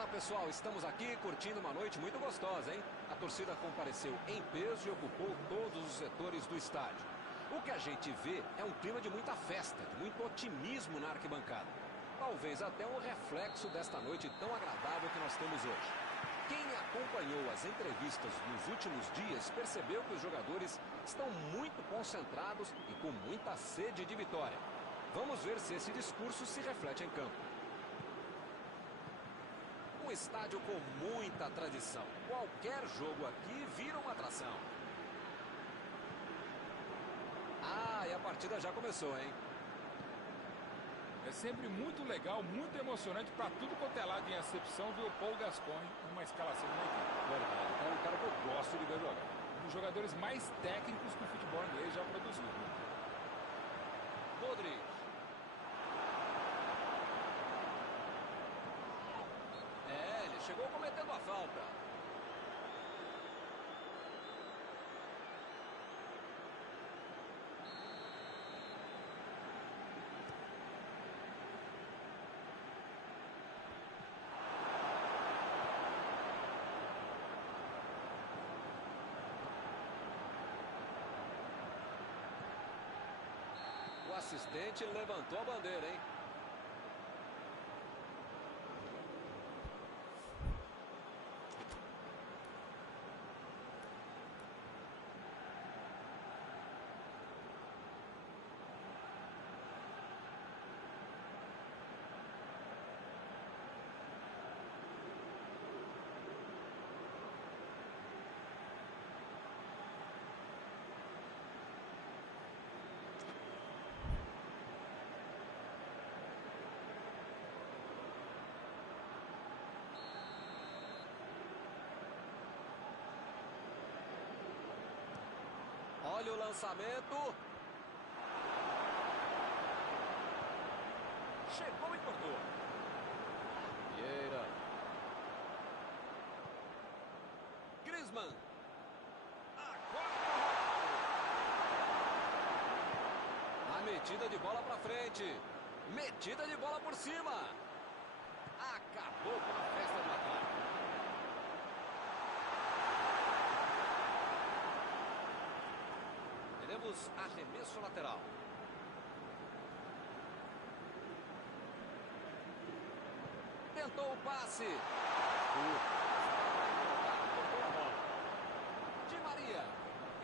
pessoal, estamos aqui curtindo uma noite muito gostosa, hein? A torcida compareceu em peso e ocupou todos os setores do estádio. O que a gente vê é um clima de muita festa, de muito otimismo na arquibancada. Talvez até um reflexo desta noite tão agradável que nós temos hoje. Quem acompanhou as entrevistas nos últimos dias percebeu que os jogadores estão muito concentrados e com muita sede de vitória. Vamos ver se esse discurso se reflete em campo. Um estádio com muita tradição. Qualquer jogo aqui vira uma atração. Ah, e a partida já começou, hein? É sempre muito legal, muito emocionante para tudo quanto é lado em acepção ver o Paul Gascoigne numa escalação da equipe. Verdade, é um cara que eu gosto de ver jogar. Um dos jogadores mais técnicos que o futebol inglês já produziu. Modric. Ele chegou cometendo a falta. O assistente levantou a bandeira, hein? Olha o lançamento. Chegou e cortou. Vieira. Griezmann. Agora a metida de bola pra frente. Metida de bola por cima. Acabou com a festa do ataque. Teremos arremesso lateral. Tentou o passe. Di Maria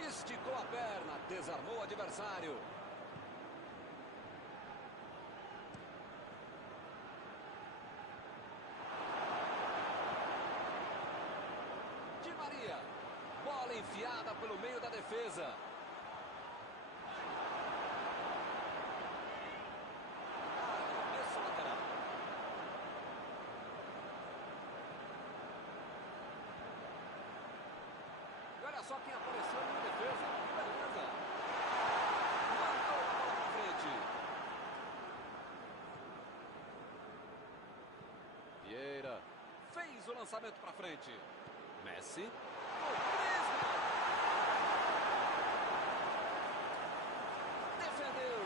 esticou a perna, desarmou o adversário. Di Maria, bola enfiada pelo meio da defesa. Olha só quem apareceu na defesa. Beleza. Mandou a bola pra frente. Vieira fez o lançamento pra frente. Messi. O Griezmann. Defendeu.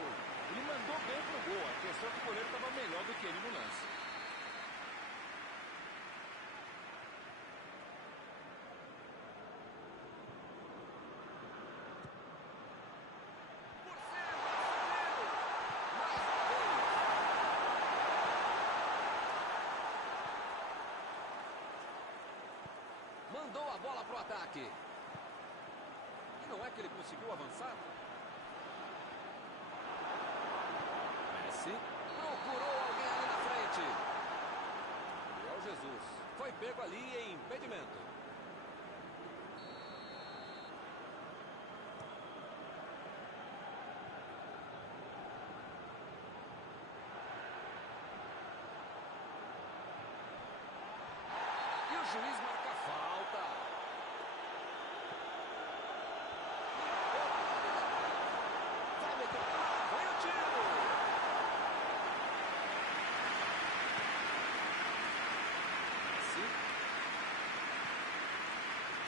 Ele mandou bem pro gol. A questão é que o goleiro estava melhor do que ele no lance. Mandou a bola pro ataque. E não é que ele conseguiu avançar? Messi procurou alguém ali na frente. Gabriel Jesus foi pego ali em impedimento. E o juiz marca falta. Vai meter. Foi o tiro. Messi.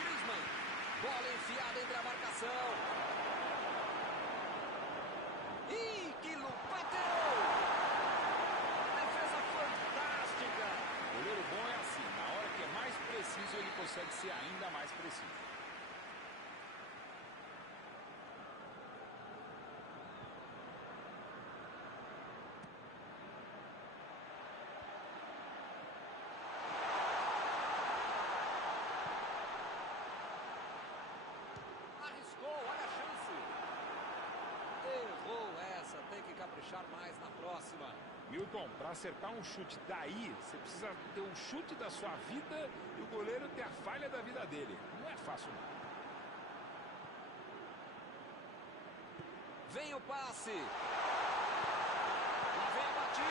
Griezmann. Bola enfiada entre a marcação. Ih, que bateu. Defesa fantástica. Goleiro bom é assim. Na consegue ser ainda mais preciso. Caprichar mais na próxima. Milton, para acertar um chute daí, você precisa ter um chute da sua vida e o goleiro ter a falha da vida dele. Não é fácil, não. Vem o passe. Lá vem a batida.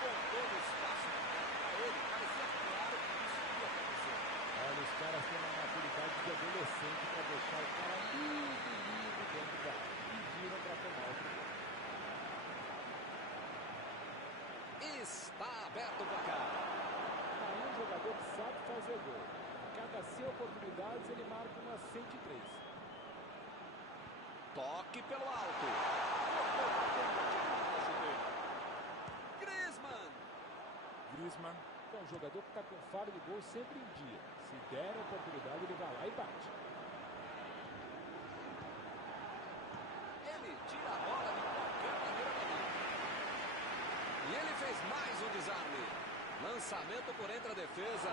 Com todo o espaço para ele, parecia claro que isso ia acontecer. Olha, os caras têm uma maturidade de adolescente para deixar o cara lindo dentro da área. Pediram para tomar o gol. Está aberto o placar. Aí um jogador que sabe fazer gol. A cada 100 oportunidades ele marca umas 103. Toque pelo alto. Griezmann. É um jogador que está com faro de gol sempre em dia. Se der a oportunidade, ele vai lá e bate. Ele tira a bola de qualquer maneira da linha. E ele fez mais um desarme. Lançamento por entre a defesa.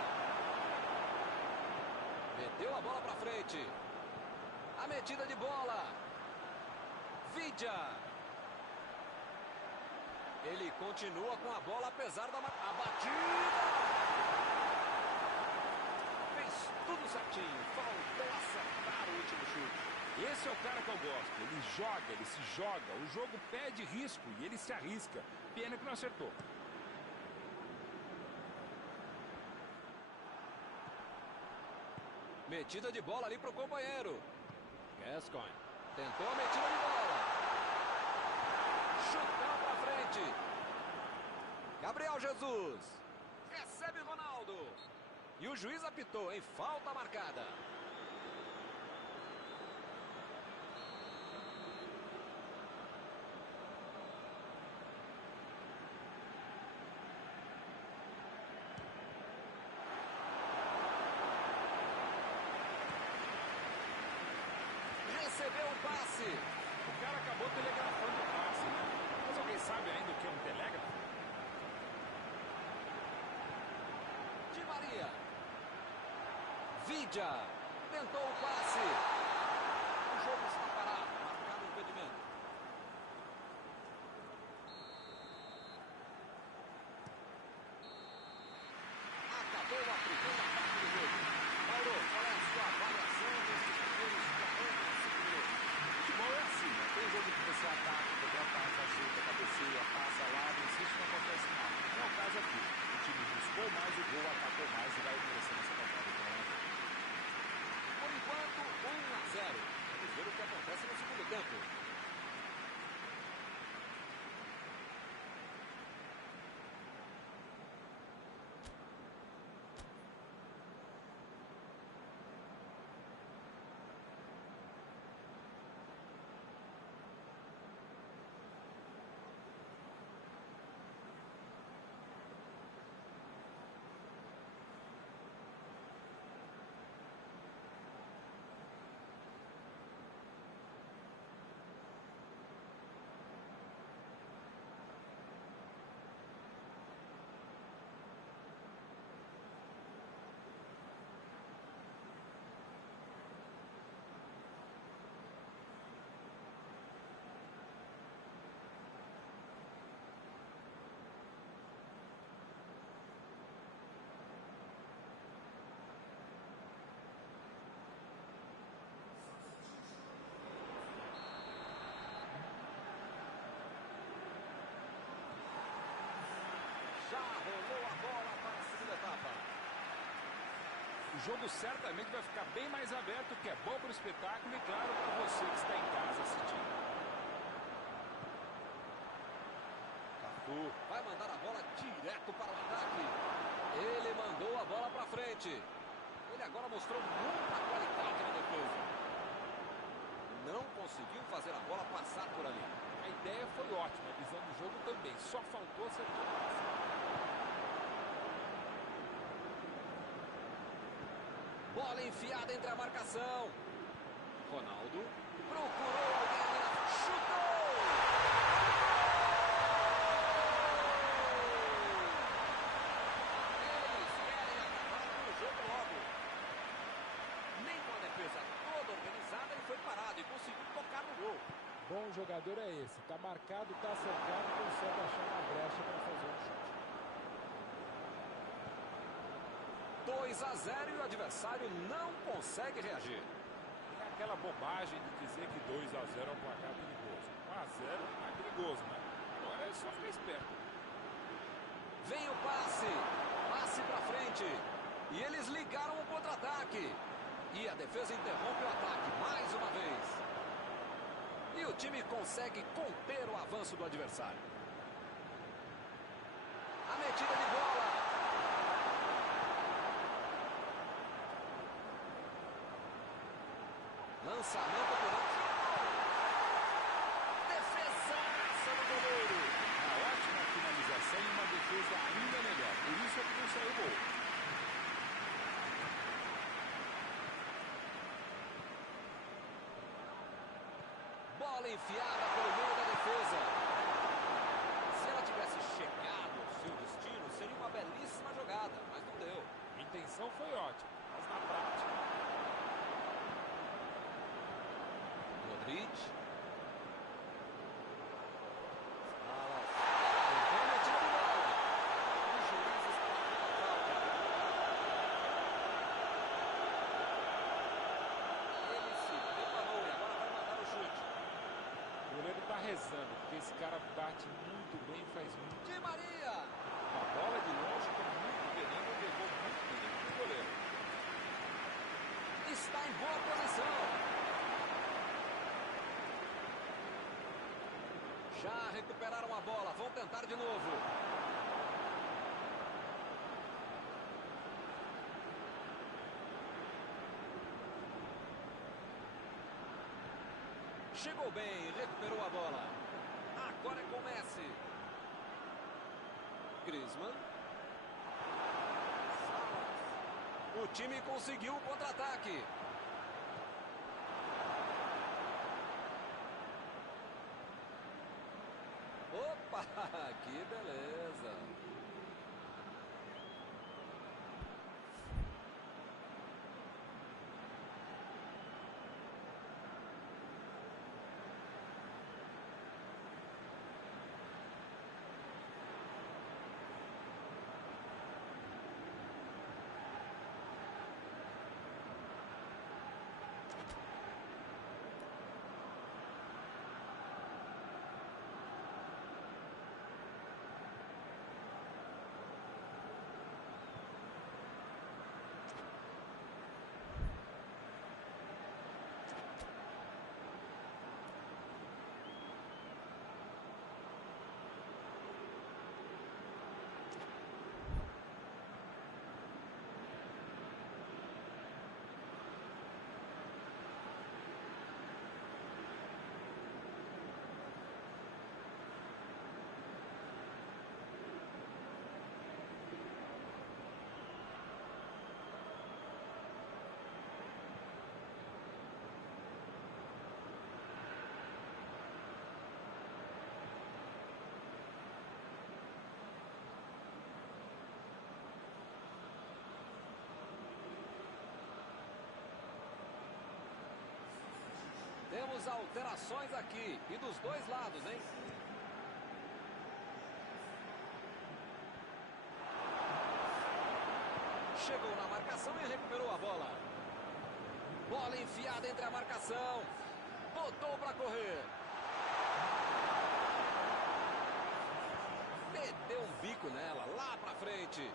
Meteu a bola para frente. A metida de bola. Vidia. Ele continua com a bola apesar da a batida. Fez tudo certinho. Faltou acertar o último chute. Esse é o cara que eu gosto. Ele joga, ele se joga. O jogo pede risco e ele se arrisca. Pena que não acertou. Metida de bola ali pro companheiro. Gascoigne tentou a metida de bola. Chutão pra frente. Gabriel Jesus. Recebe Ronaldo. E o juiz apitou em falta marcada. Recebeu o passe. O cara acabou telegrafando o passe, né? Mas alguém sabe ainda o que é um telégrafo? Di Maria. Vidia. Tentou o passe. O jogo está parado. Marcado o impedimento. Acabou a primeira parte do jogo. Mauro, qual é a sua avaliação desses primeiros 45 minutos? Futebol é assim, né? Tem jogo que você ataca, contra-ataca, chuta, cabeceia, passa, lado, insiste, não acontece nada. Não é o caso aqui. O time buscou mais o gol, atacou mais e vai merecendo essa passada. Por enquanto, 1-0. Vamos ver o que acontece no segundo tempo. Já rolou a bola para a segunda etapa. O jogo certamente vai ficar bem mais aberto, o que é bom para o espetáculo e, claro, para você que está em casa assistindo. Cafu vai mandar a bola direto para o ataque. Ele mandou a bola para frente. Ele agora mostrou muita qualidade na defesa. não conseguiu fazer a bola passar por ali. A ideia foi ótima, a visão do jogo também. Só faltou acertar o passe. Bola enfiada entre a marcação. Ronaldo procurou alguém ali na frente. Chutou! Eles querem acabar com o jogo logo. Nem com a defesa toda organizada ele foi parado e conseguiu tocar no gol. Bom jogador é esse. Tá marcado, tá cercado, consegue achar uma brecha para fazer um chute. 2-0 e o adversário não consegue reagir. Tem aquela bobagem de dizer que 2-0 é um placar perigoso. 1-0 não é perigoso, né? Agora é só ficar esperto. Vem o passe. Passe pra frente. E eles ligaram o contra-ataque. E a defesa interrompe o ataque mais uma vez. E o time consegue conter o avanço do adversário. A metida de bola. Lançamento por defesaça do goleiro. Uma ótima finalização e uma defesa ainda melhor. Por isso é que não saiu gol. Bola enfiada pelo meio da defesa. Se ela tivesse chegado ao seu destino, seria uma belíssima jogada, mas não deu. A intenção foi ótima, mas na prática. Modric. Salas. Tentou a metida de bola. Os juízes marcaram a falta. Ele se preparou e agora vai mandar o chute. O goleiro tá rezando, porque esse cara bate muito bem e faz muito. Di Maria. A bola de longe com muito veneno levou muito perigo pro goleiro. Está em boa posição. Já recuperaram a bola, vão tentar de novo. Chegou bem, recuperou a bola. Agora é com Messi. Griezmann. Salas. O time conseguiu o contra-ataque. Opa, que beleza. Temos alterações aqui. E dos dois lados, hein? Chegou na marcação e recuperou a bola. Bola enfiada entre a marcação. Botou para correr. Meteu um bico nela, lá para frente.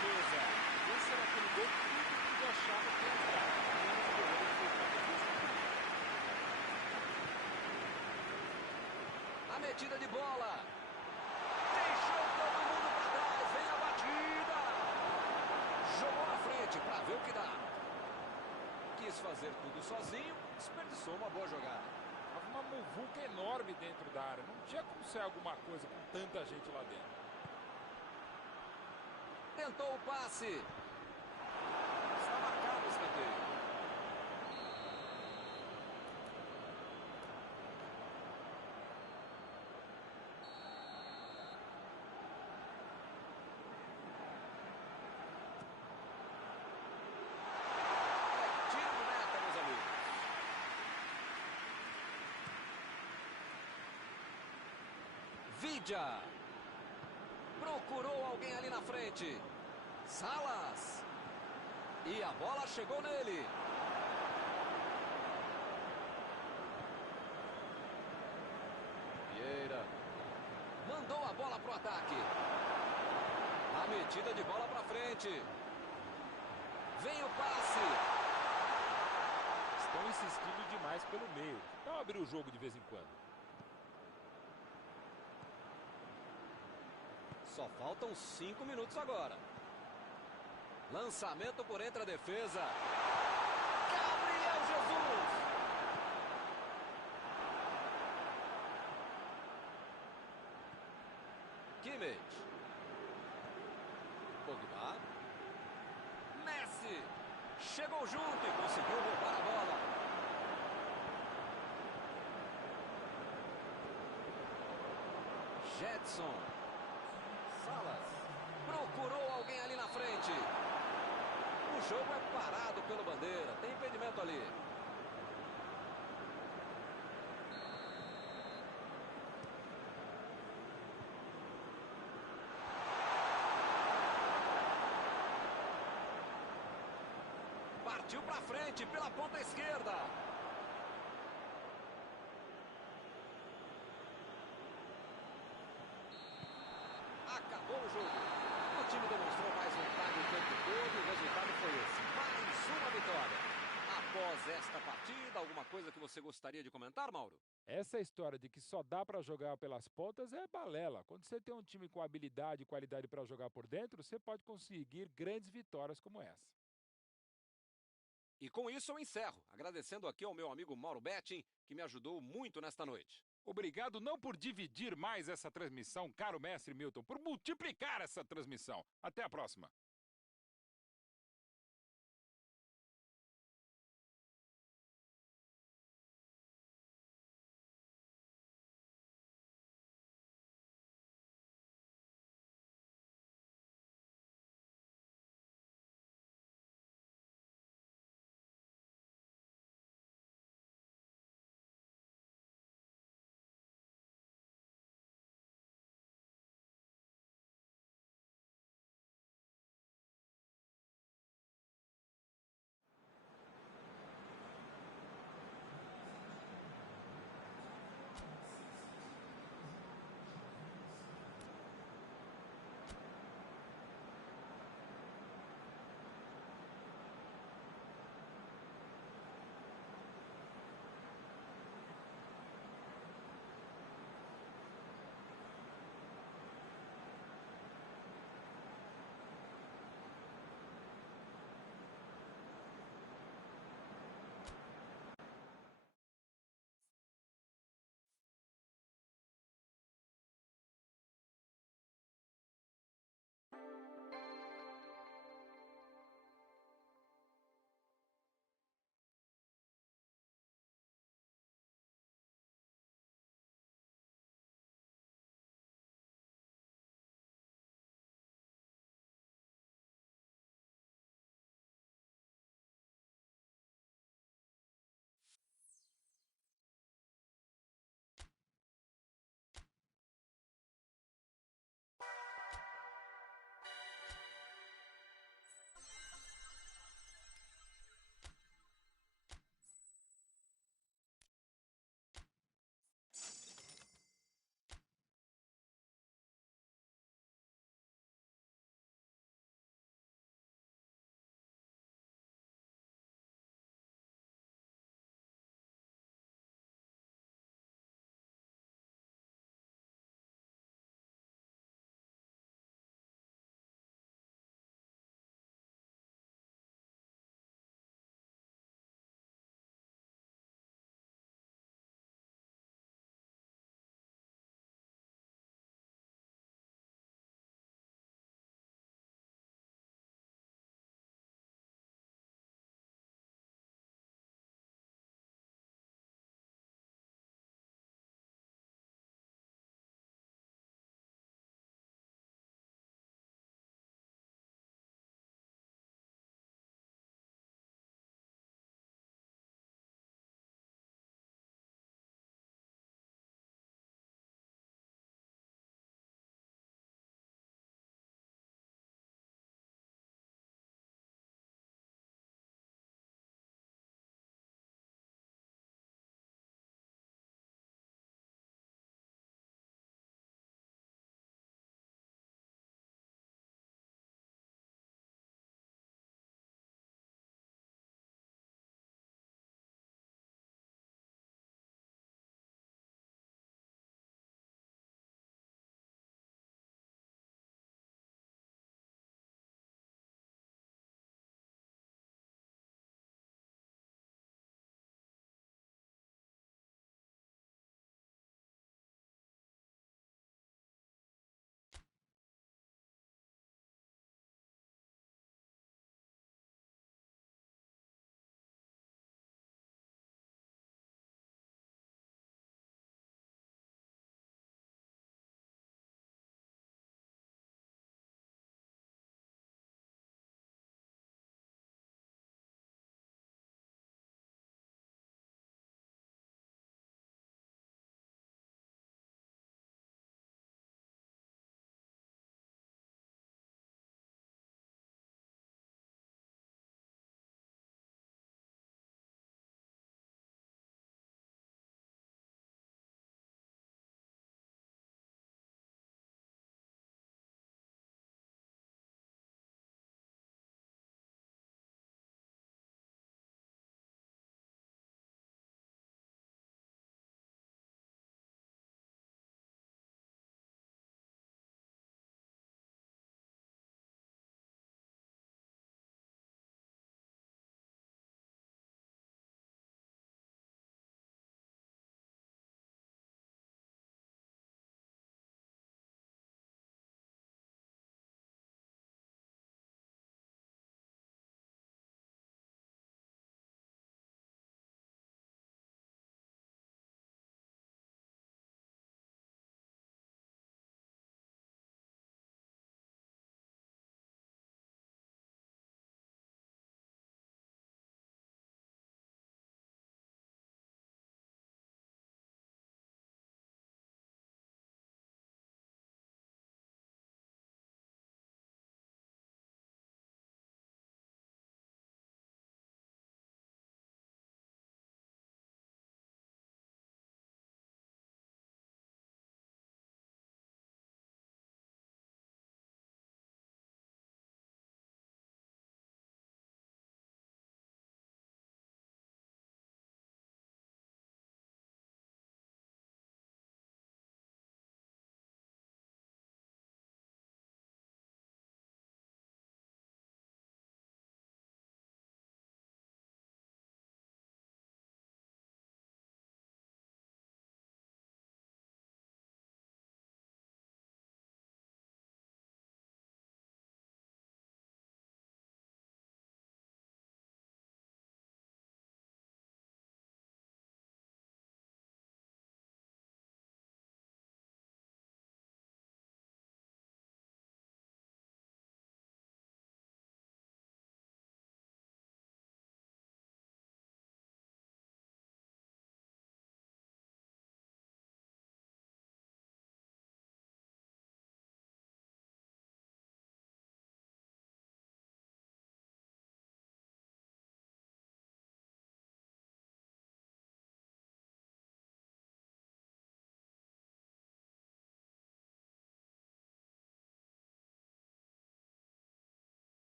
Esse era aquele gol que todo mundo achava que ia entrar. Menos o goleiro foi para a defesa. A metida de bola. Deixou todo mundo para Jogou na frente para ver o que dá. Quis fazer tudo sozinho, desperdiçou uma boa jogada. Tava uma muvuca enorme dentro da área. Não tinha como ser alguma coisa com tanta gente lá dentro. Tentou o passe. Está marcado o escanteio. Vidia. Procurou alguém ali na frente. Salas. E a bola chegou nele. Vieira. Mandou a bola pro ataque. A metida de bola pra frente. Vem o passe. Estão insistindo demais pelo meio. Então abrir o jogo de vez em quando. Só faltam 5 minutos agora. Lançamento por entre a defesa. Gabriel Jesus. Kimmich. Pogba. Messi. Chegou junto e conseguiu roubar a bola. Jetson. Salas. Procurou alguém ali na frente. O jogo é parado pelo Bandeira. Tem impedimento ali. Partiu para frente pela ponta esquerda. Acabou o jogo. O time demonstrou mais vontade o tempo todo e o resultado foi esse. Mais uma vitória. Após esta partida, alguma coisa que você gostaria de comentar, Mauro? Essa história de que só dá para jogar pelas pontas é balela. Quando você tem um time com habilidade e qualidade para jogar por dentro, você pode conseguir grandes vitórias como essa. E com isso eu encerro, agradecendo aqui ao meu amigo Mauro Betting, que me ajudou muito nesta noite. Obrigado não por dividir mais essa transmissão, caro mestre Milton, por multiplicar essa transmissão. Até a próxima.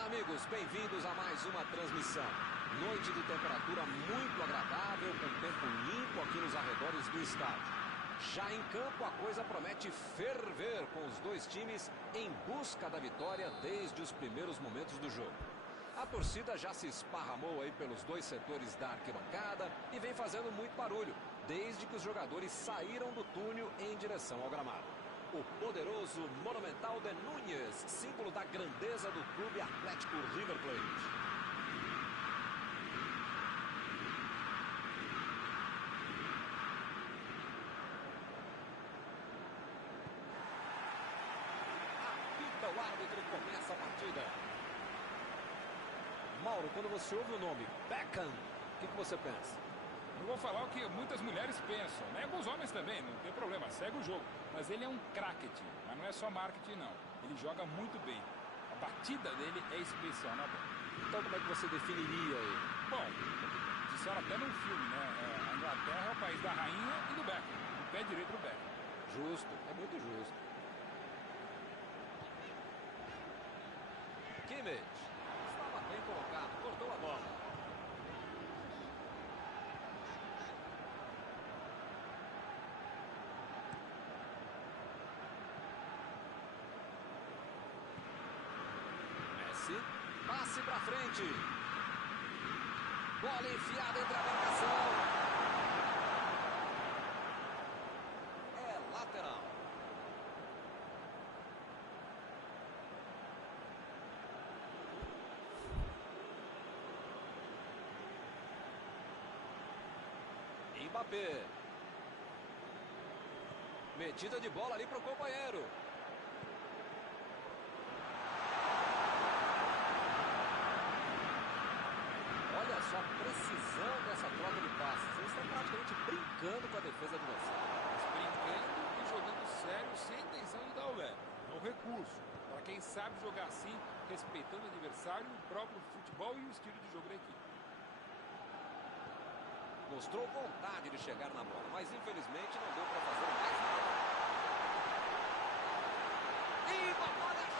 Olá, amigos, bem-vindos a mais uma transmissão. Noite de temperatura muito agradável, com tempo limpo aqui nos arredores do estádio. Já em campo, a coisa promete ferver com os dois times em busca da vitória desde os primeiros momentos do jogo. A torcida já se esparramou aí pelos dois setores da arquibancada e vem fazendo muito barulho, desde que os jogadores saíram do túnel em direção ao gramado. O poderoso Monumental de Núñez, símbolo da grandeza do clube Atlético River Plate. Apita o árbitro e começa a partida. Mauro, quando você ouve o nome Beckham, o que você pensa? Eu vou falar o que muitas mulheres pensam, né? Alguns homens também, não tem problema, segue o jogo. Mas ele é um craque, mas não é só marketing, não. Ele joga muito bem. A batida dele é especial na bola. Então como é que você definiria ele? Bom, disseram até num filme, né? A Inglaterra é o país da rainha e do Beckham. O pé direito do Beckham. Justo, é muito justo. Kimmich estava bem colocado, cortou a bola. Passe pra frente. Bola enfiada entre a marcação. É lateral. Mbappé. Metida de bola ali pro companheiro. Olha só a precisão dessa troca de passes. Eles estão praticamente brincando com a defesa adversária. Mas brincando e jogando sério, sem intenção de dar o leve. É um recurso. Para quem sabe jogar assim, respeitando o adversário, o próprio futebol e o estilo de jogo da equipe. Mostrou vontade de chegar na bola, mas infelizmente não deu para fazer mais nada. E uma bola em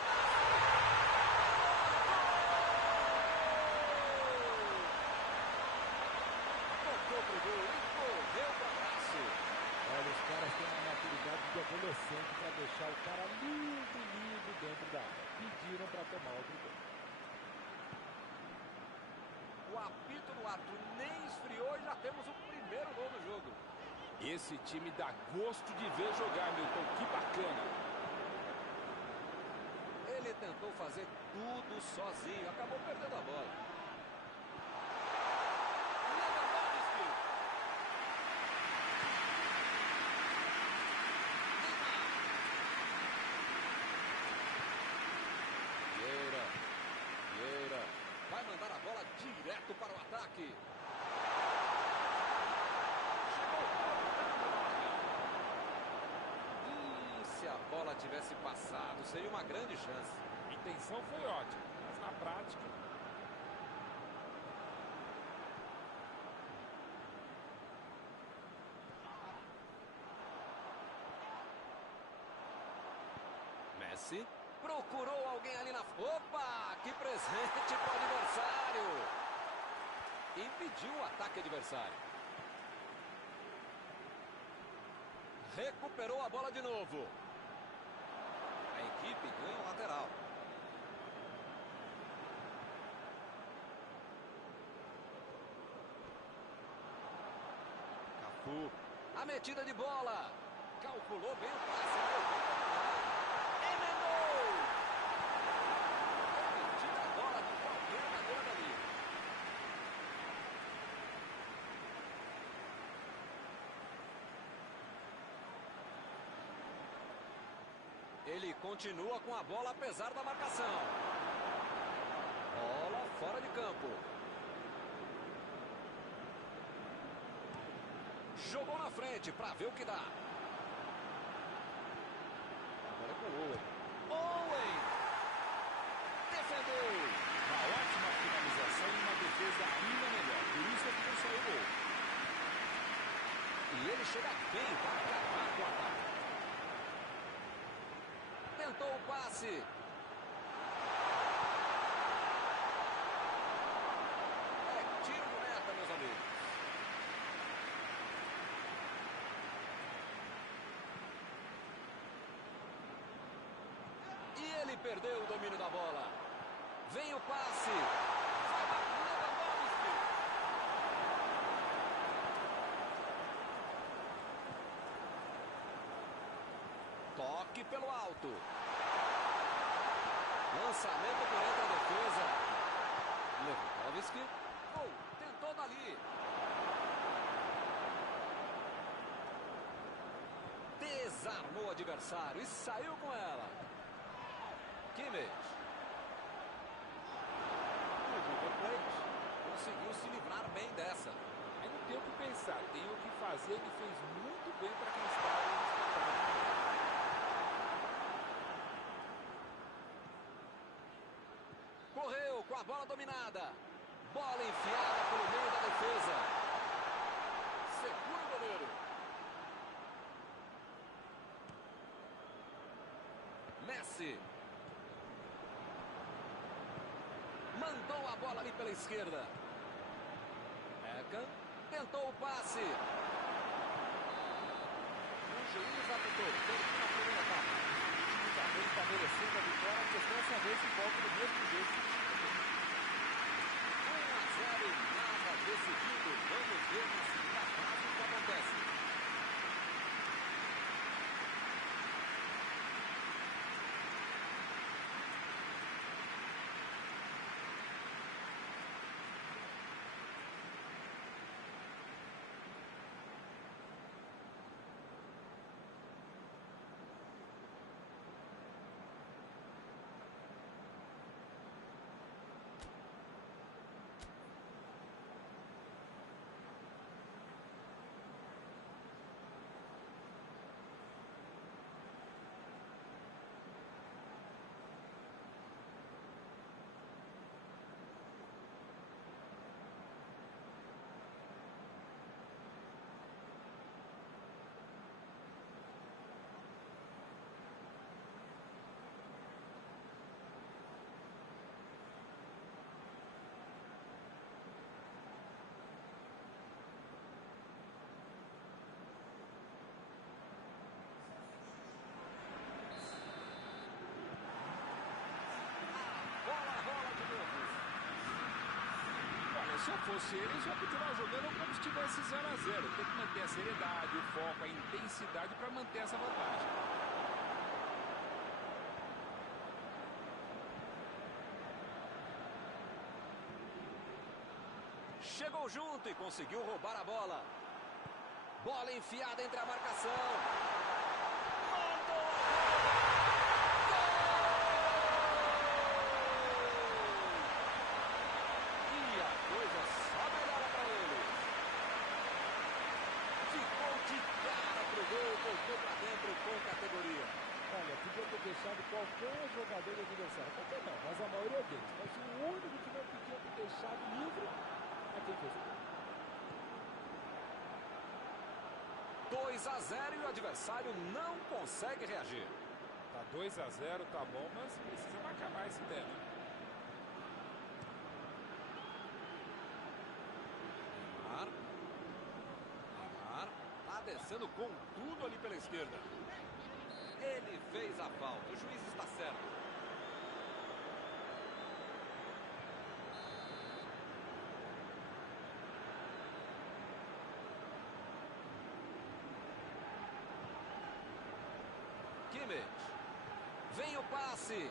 pro gol e correu para o abraço. Olha, os caras têm uma maturidade de adolescente para deixar o cara lindo dentro da área. Pediram para tomar outro gol. O apito do árbitro nem esfriou e já temos o primeiro gol do jogo. Esse time dá gosto de ver jogar, Milton. Que bacana. Ele tentou fazer tudo sozinho, acabou perdendo a bola. Vai mandar a bola direto para o ataque. Se a bola tivesse passado, seria uma grande chance. A intenção foi ótima, mas na prática... Messi procurou alguém ali na... Opa! Que presente para o adversário! Impediu o ataque adversário. Recuperou a bola de novo. A equipe ganha o lateral. Cafu. A metida de bola. Calculou bem o passe. Emendou. Metida a bola de qualquer maneira dali. Ele continua com a bola apesar da marcação. Bola fora de campo. Jogou na frente para ver o que dá. Agora é com o Owen. Owen! Defendeu! Uma ótima finalização e uma defesa ainda melhor. Por isso é que não saiu o gol. E ele chega bem para acabar com o ataque. Tentou o passe. Ele perdeu o domínio da bola. Vem o passe. Vai bater Lewandowski. Toque pelo alto. Lançamento por entre a defesa. Lewandowski. Tentou dali. Desarmou o adversário e saiu com ela. Kimmich. O River Plate conseguiu se livrar bem dessa. Aí não tem o que pensar, tem o que fazer. Ele fez muito bem para quem estava no espetáculo. Correu com a bola dominada. Bola enfiada pelo meio da defesa. Segura o goleiro. Messi. Mandou a bola ali pela esquerda. Beckham tentou o passe. O juiz apitou. Termina a primeira etapa. O time também está merecendo a vitória. A questão é saber se volta do mesmo jeito. 1-0, nada decidido. Vamos ver na segunda fase o que acontece. Se eu fosse ele, já continuar jogando como se estivesse 0 a 0. Tem que manter a seriedade, o foco, a intensidade para manter essa vantagem. Chegou junto e conseguiu roubar a bola. Bola enfiada entre a marcação. Mandou a bola. Coisa só melhora para ele. Ficou de cara pro gol, voltou para dentro com categoria. Olha, podia ter deixado qualquer jogador do adversário. Qualquer não, mas a maioria deles. Mas o único que não podia ter deixado livre é quem fez o gol. 2-0 e o adversário não consegue reagir. Tá 2 a 0, tá bom, mas precisa marcar mais se der, né? Descendo com tudo ali pela esquerda. Ele fez a falta. O juiz está certo. Kimmich. Vem o passe.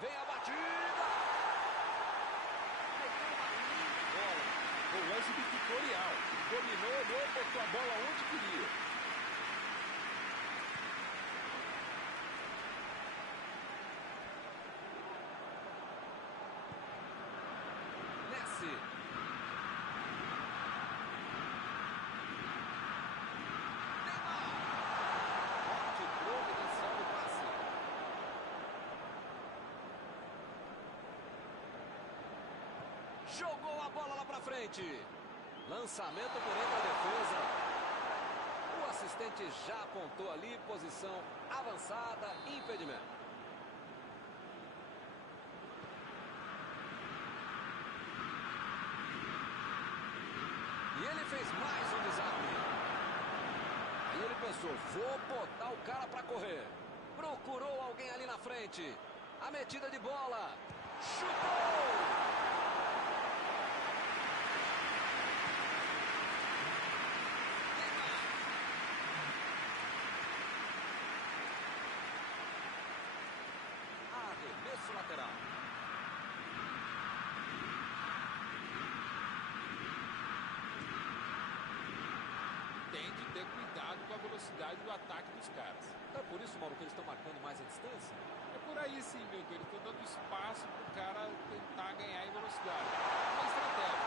Vem a batida. Meteu uma linda bola. O lance dictatorial. Dominou, olhou, botou a bola onde queria. Messi. Neymar. Forte providencial do passe. Jogou a bola lá pra frente. Lançamento por entre a defesa. O assistente já apontou ali, posição avançada, impedimento. E ele fez mais um desarme. Aí ele pensou, vou botar o cara para correr. Procurou alguém ali na frente. A metida de bola. Chutou! Arremesso lateral. Tem de ter cuidado com a velocidade do ataque dos caras. É por isso, Mauro, que eles estão marcando mais a distância? É por aí sim, meu Deus. Eles estão dando espaço para o cara tentar ganhar em velocidade. É uma estratégia.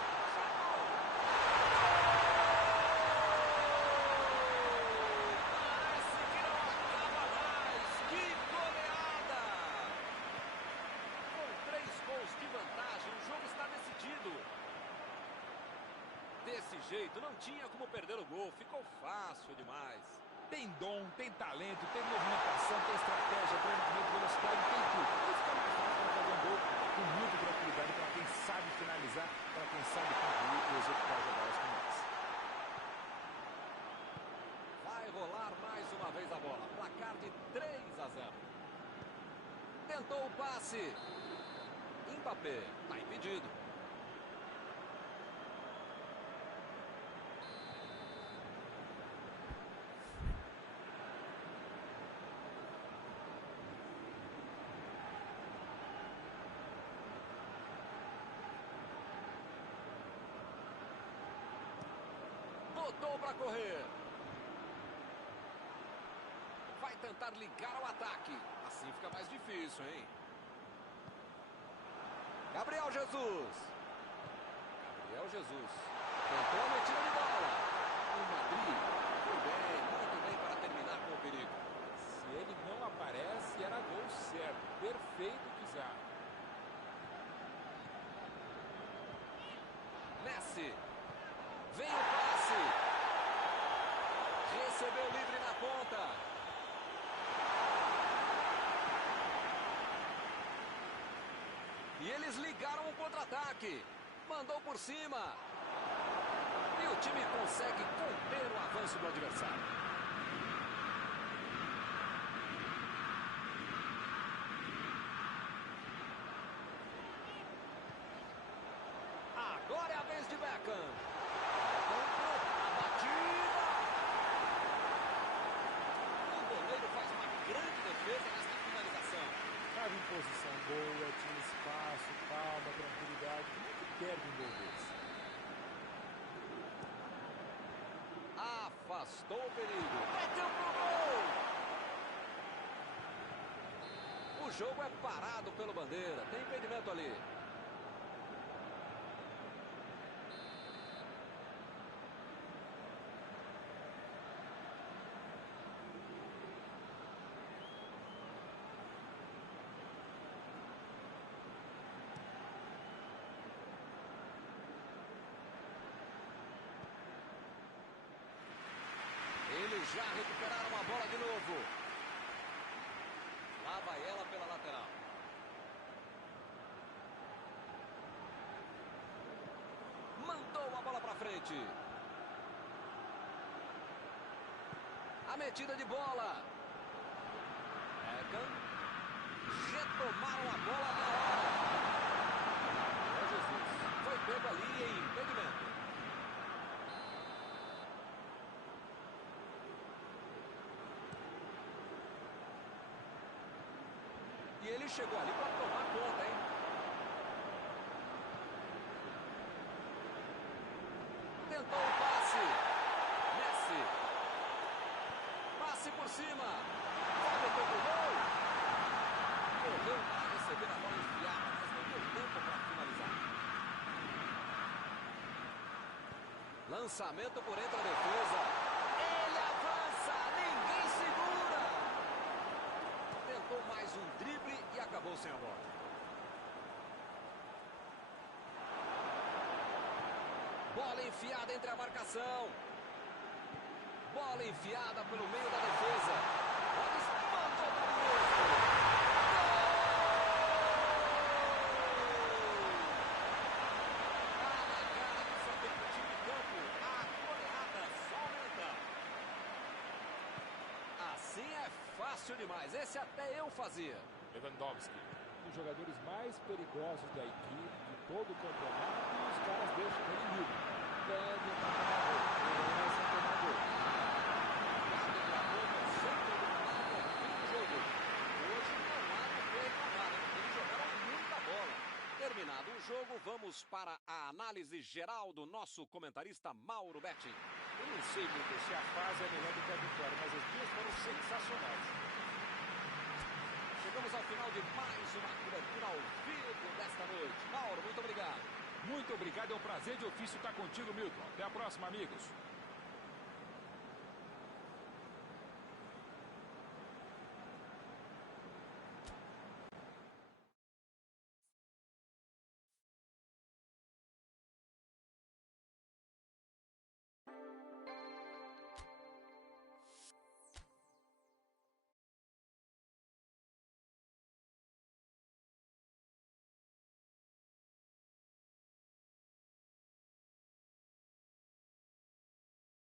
Parece que não acaba mais. Que goleada! Com 3 gols de vantagem, o jogo está decidido. Desse jeito, não tinha como perder o gol. Ficou fácil demais. Tem dom, tem talento, tem movimentação, tem estratégia, tem velocidade, tem tudo. Aí fica mais fácil para fazer um gol com muita tranquilidade para quem sabe finalizar, para quem sabe concluir e executar jogadas como essa. Vai rolar mais uma vez a bola. Placar de 3-0. Tentou o passe. Mbappé. Está impedido. Botou para correr. Vai tentar ligar ao ataque. Assim fica mais difícil, hein? Gabriel Jesus. Gabriel Jesus. Tentou a metida de bola. O Madrid foi bem, muito bem para terminar com o perigo. Se ele não aparece, era gol certo. Perfeito que já. Messi. Vem o passe. Recebeu livre na ponta. E eles ligaram o contra-ataque. Mandou por cima. E o time consegue conter o avanço do adversário. Agora é a vez de Beckham. A batida. O goleiro faz uma grande defesa nesta finalização. Estava em posição boa, tinha espaço, calma, tranquilidade. Como é que perde um gol desse? Afastou o perigo. Bateu pro gol. O jogo é parado pelo Bandeira. Tem impedimento ali. Eles já recuperaram a bola de novo. Lá vai ela pela lateral. Mandou a bola para frente. A metida de bola. Beckham. Retomaram a bola na hora. É Jesus. Foi pego ali em impedimento. E ele chegou ali para tomar conta, hein? Tentou o passe. Messi. Passe por cima. Vai meter pro gol. Correu para receber a bola enfiada, mas não deu tempo para finalizar. Lançamento por entre a defesa. Ele avança. Ninguém segura. Tentou mais um drible e acabou sem a bola. Bola enfiada entre a marcação. Bola enfiada pelo meio da defesa. Mandou para o gol. Na cara do seu time de campo. A goleada só aumenta. Assim é fácil. Fácil demais. Esse até eu fazia. Lewandowski. Um dos jogadores mais perigosos da equipe, de todo o campeonato, e os caras deixam ele livre. Deve tomar gol. Essa tomar gol. Declarou no centro do gramado ao fim do jogo. Hoje não há do que reclamar, hein? Eles jogaram muita bola. Terminado o jogo, vamos para a análise geral do nosso comentarista Mauro Betti. Eu não sei, Milton, se a fase é melhor do que a vitória, mas as duas foram sensacionais. Chegamos ao final de mais uma cobertura ao vivo desta noite. Mauro, muito obrigado. Muito obrigado, é um prazer de ofício estar contigo, Milton. Até a próxima, amigos.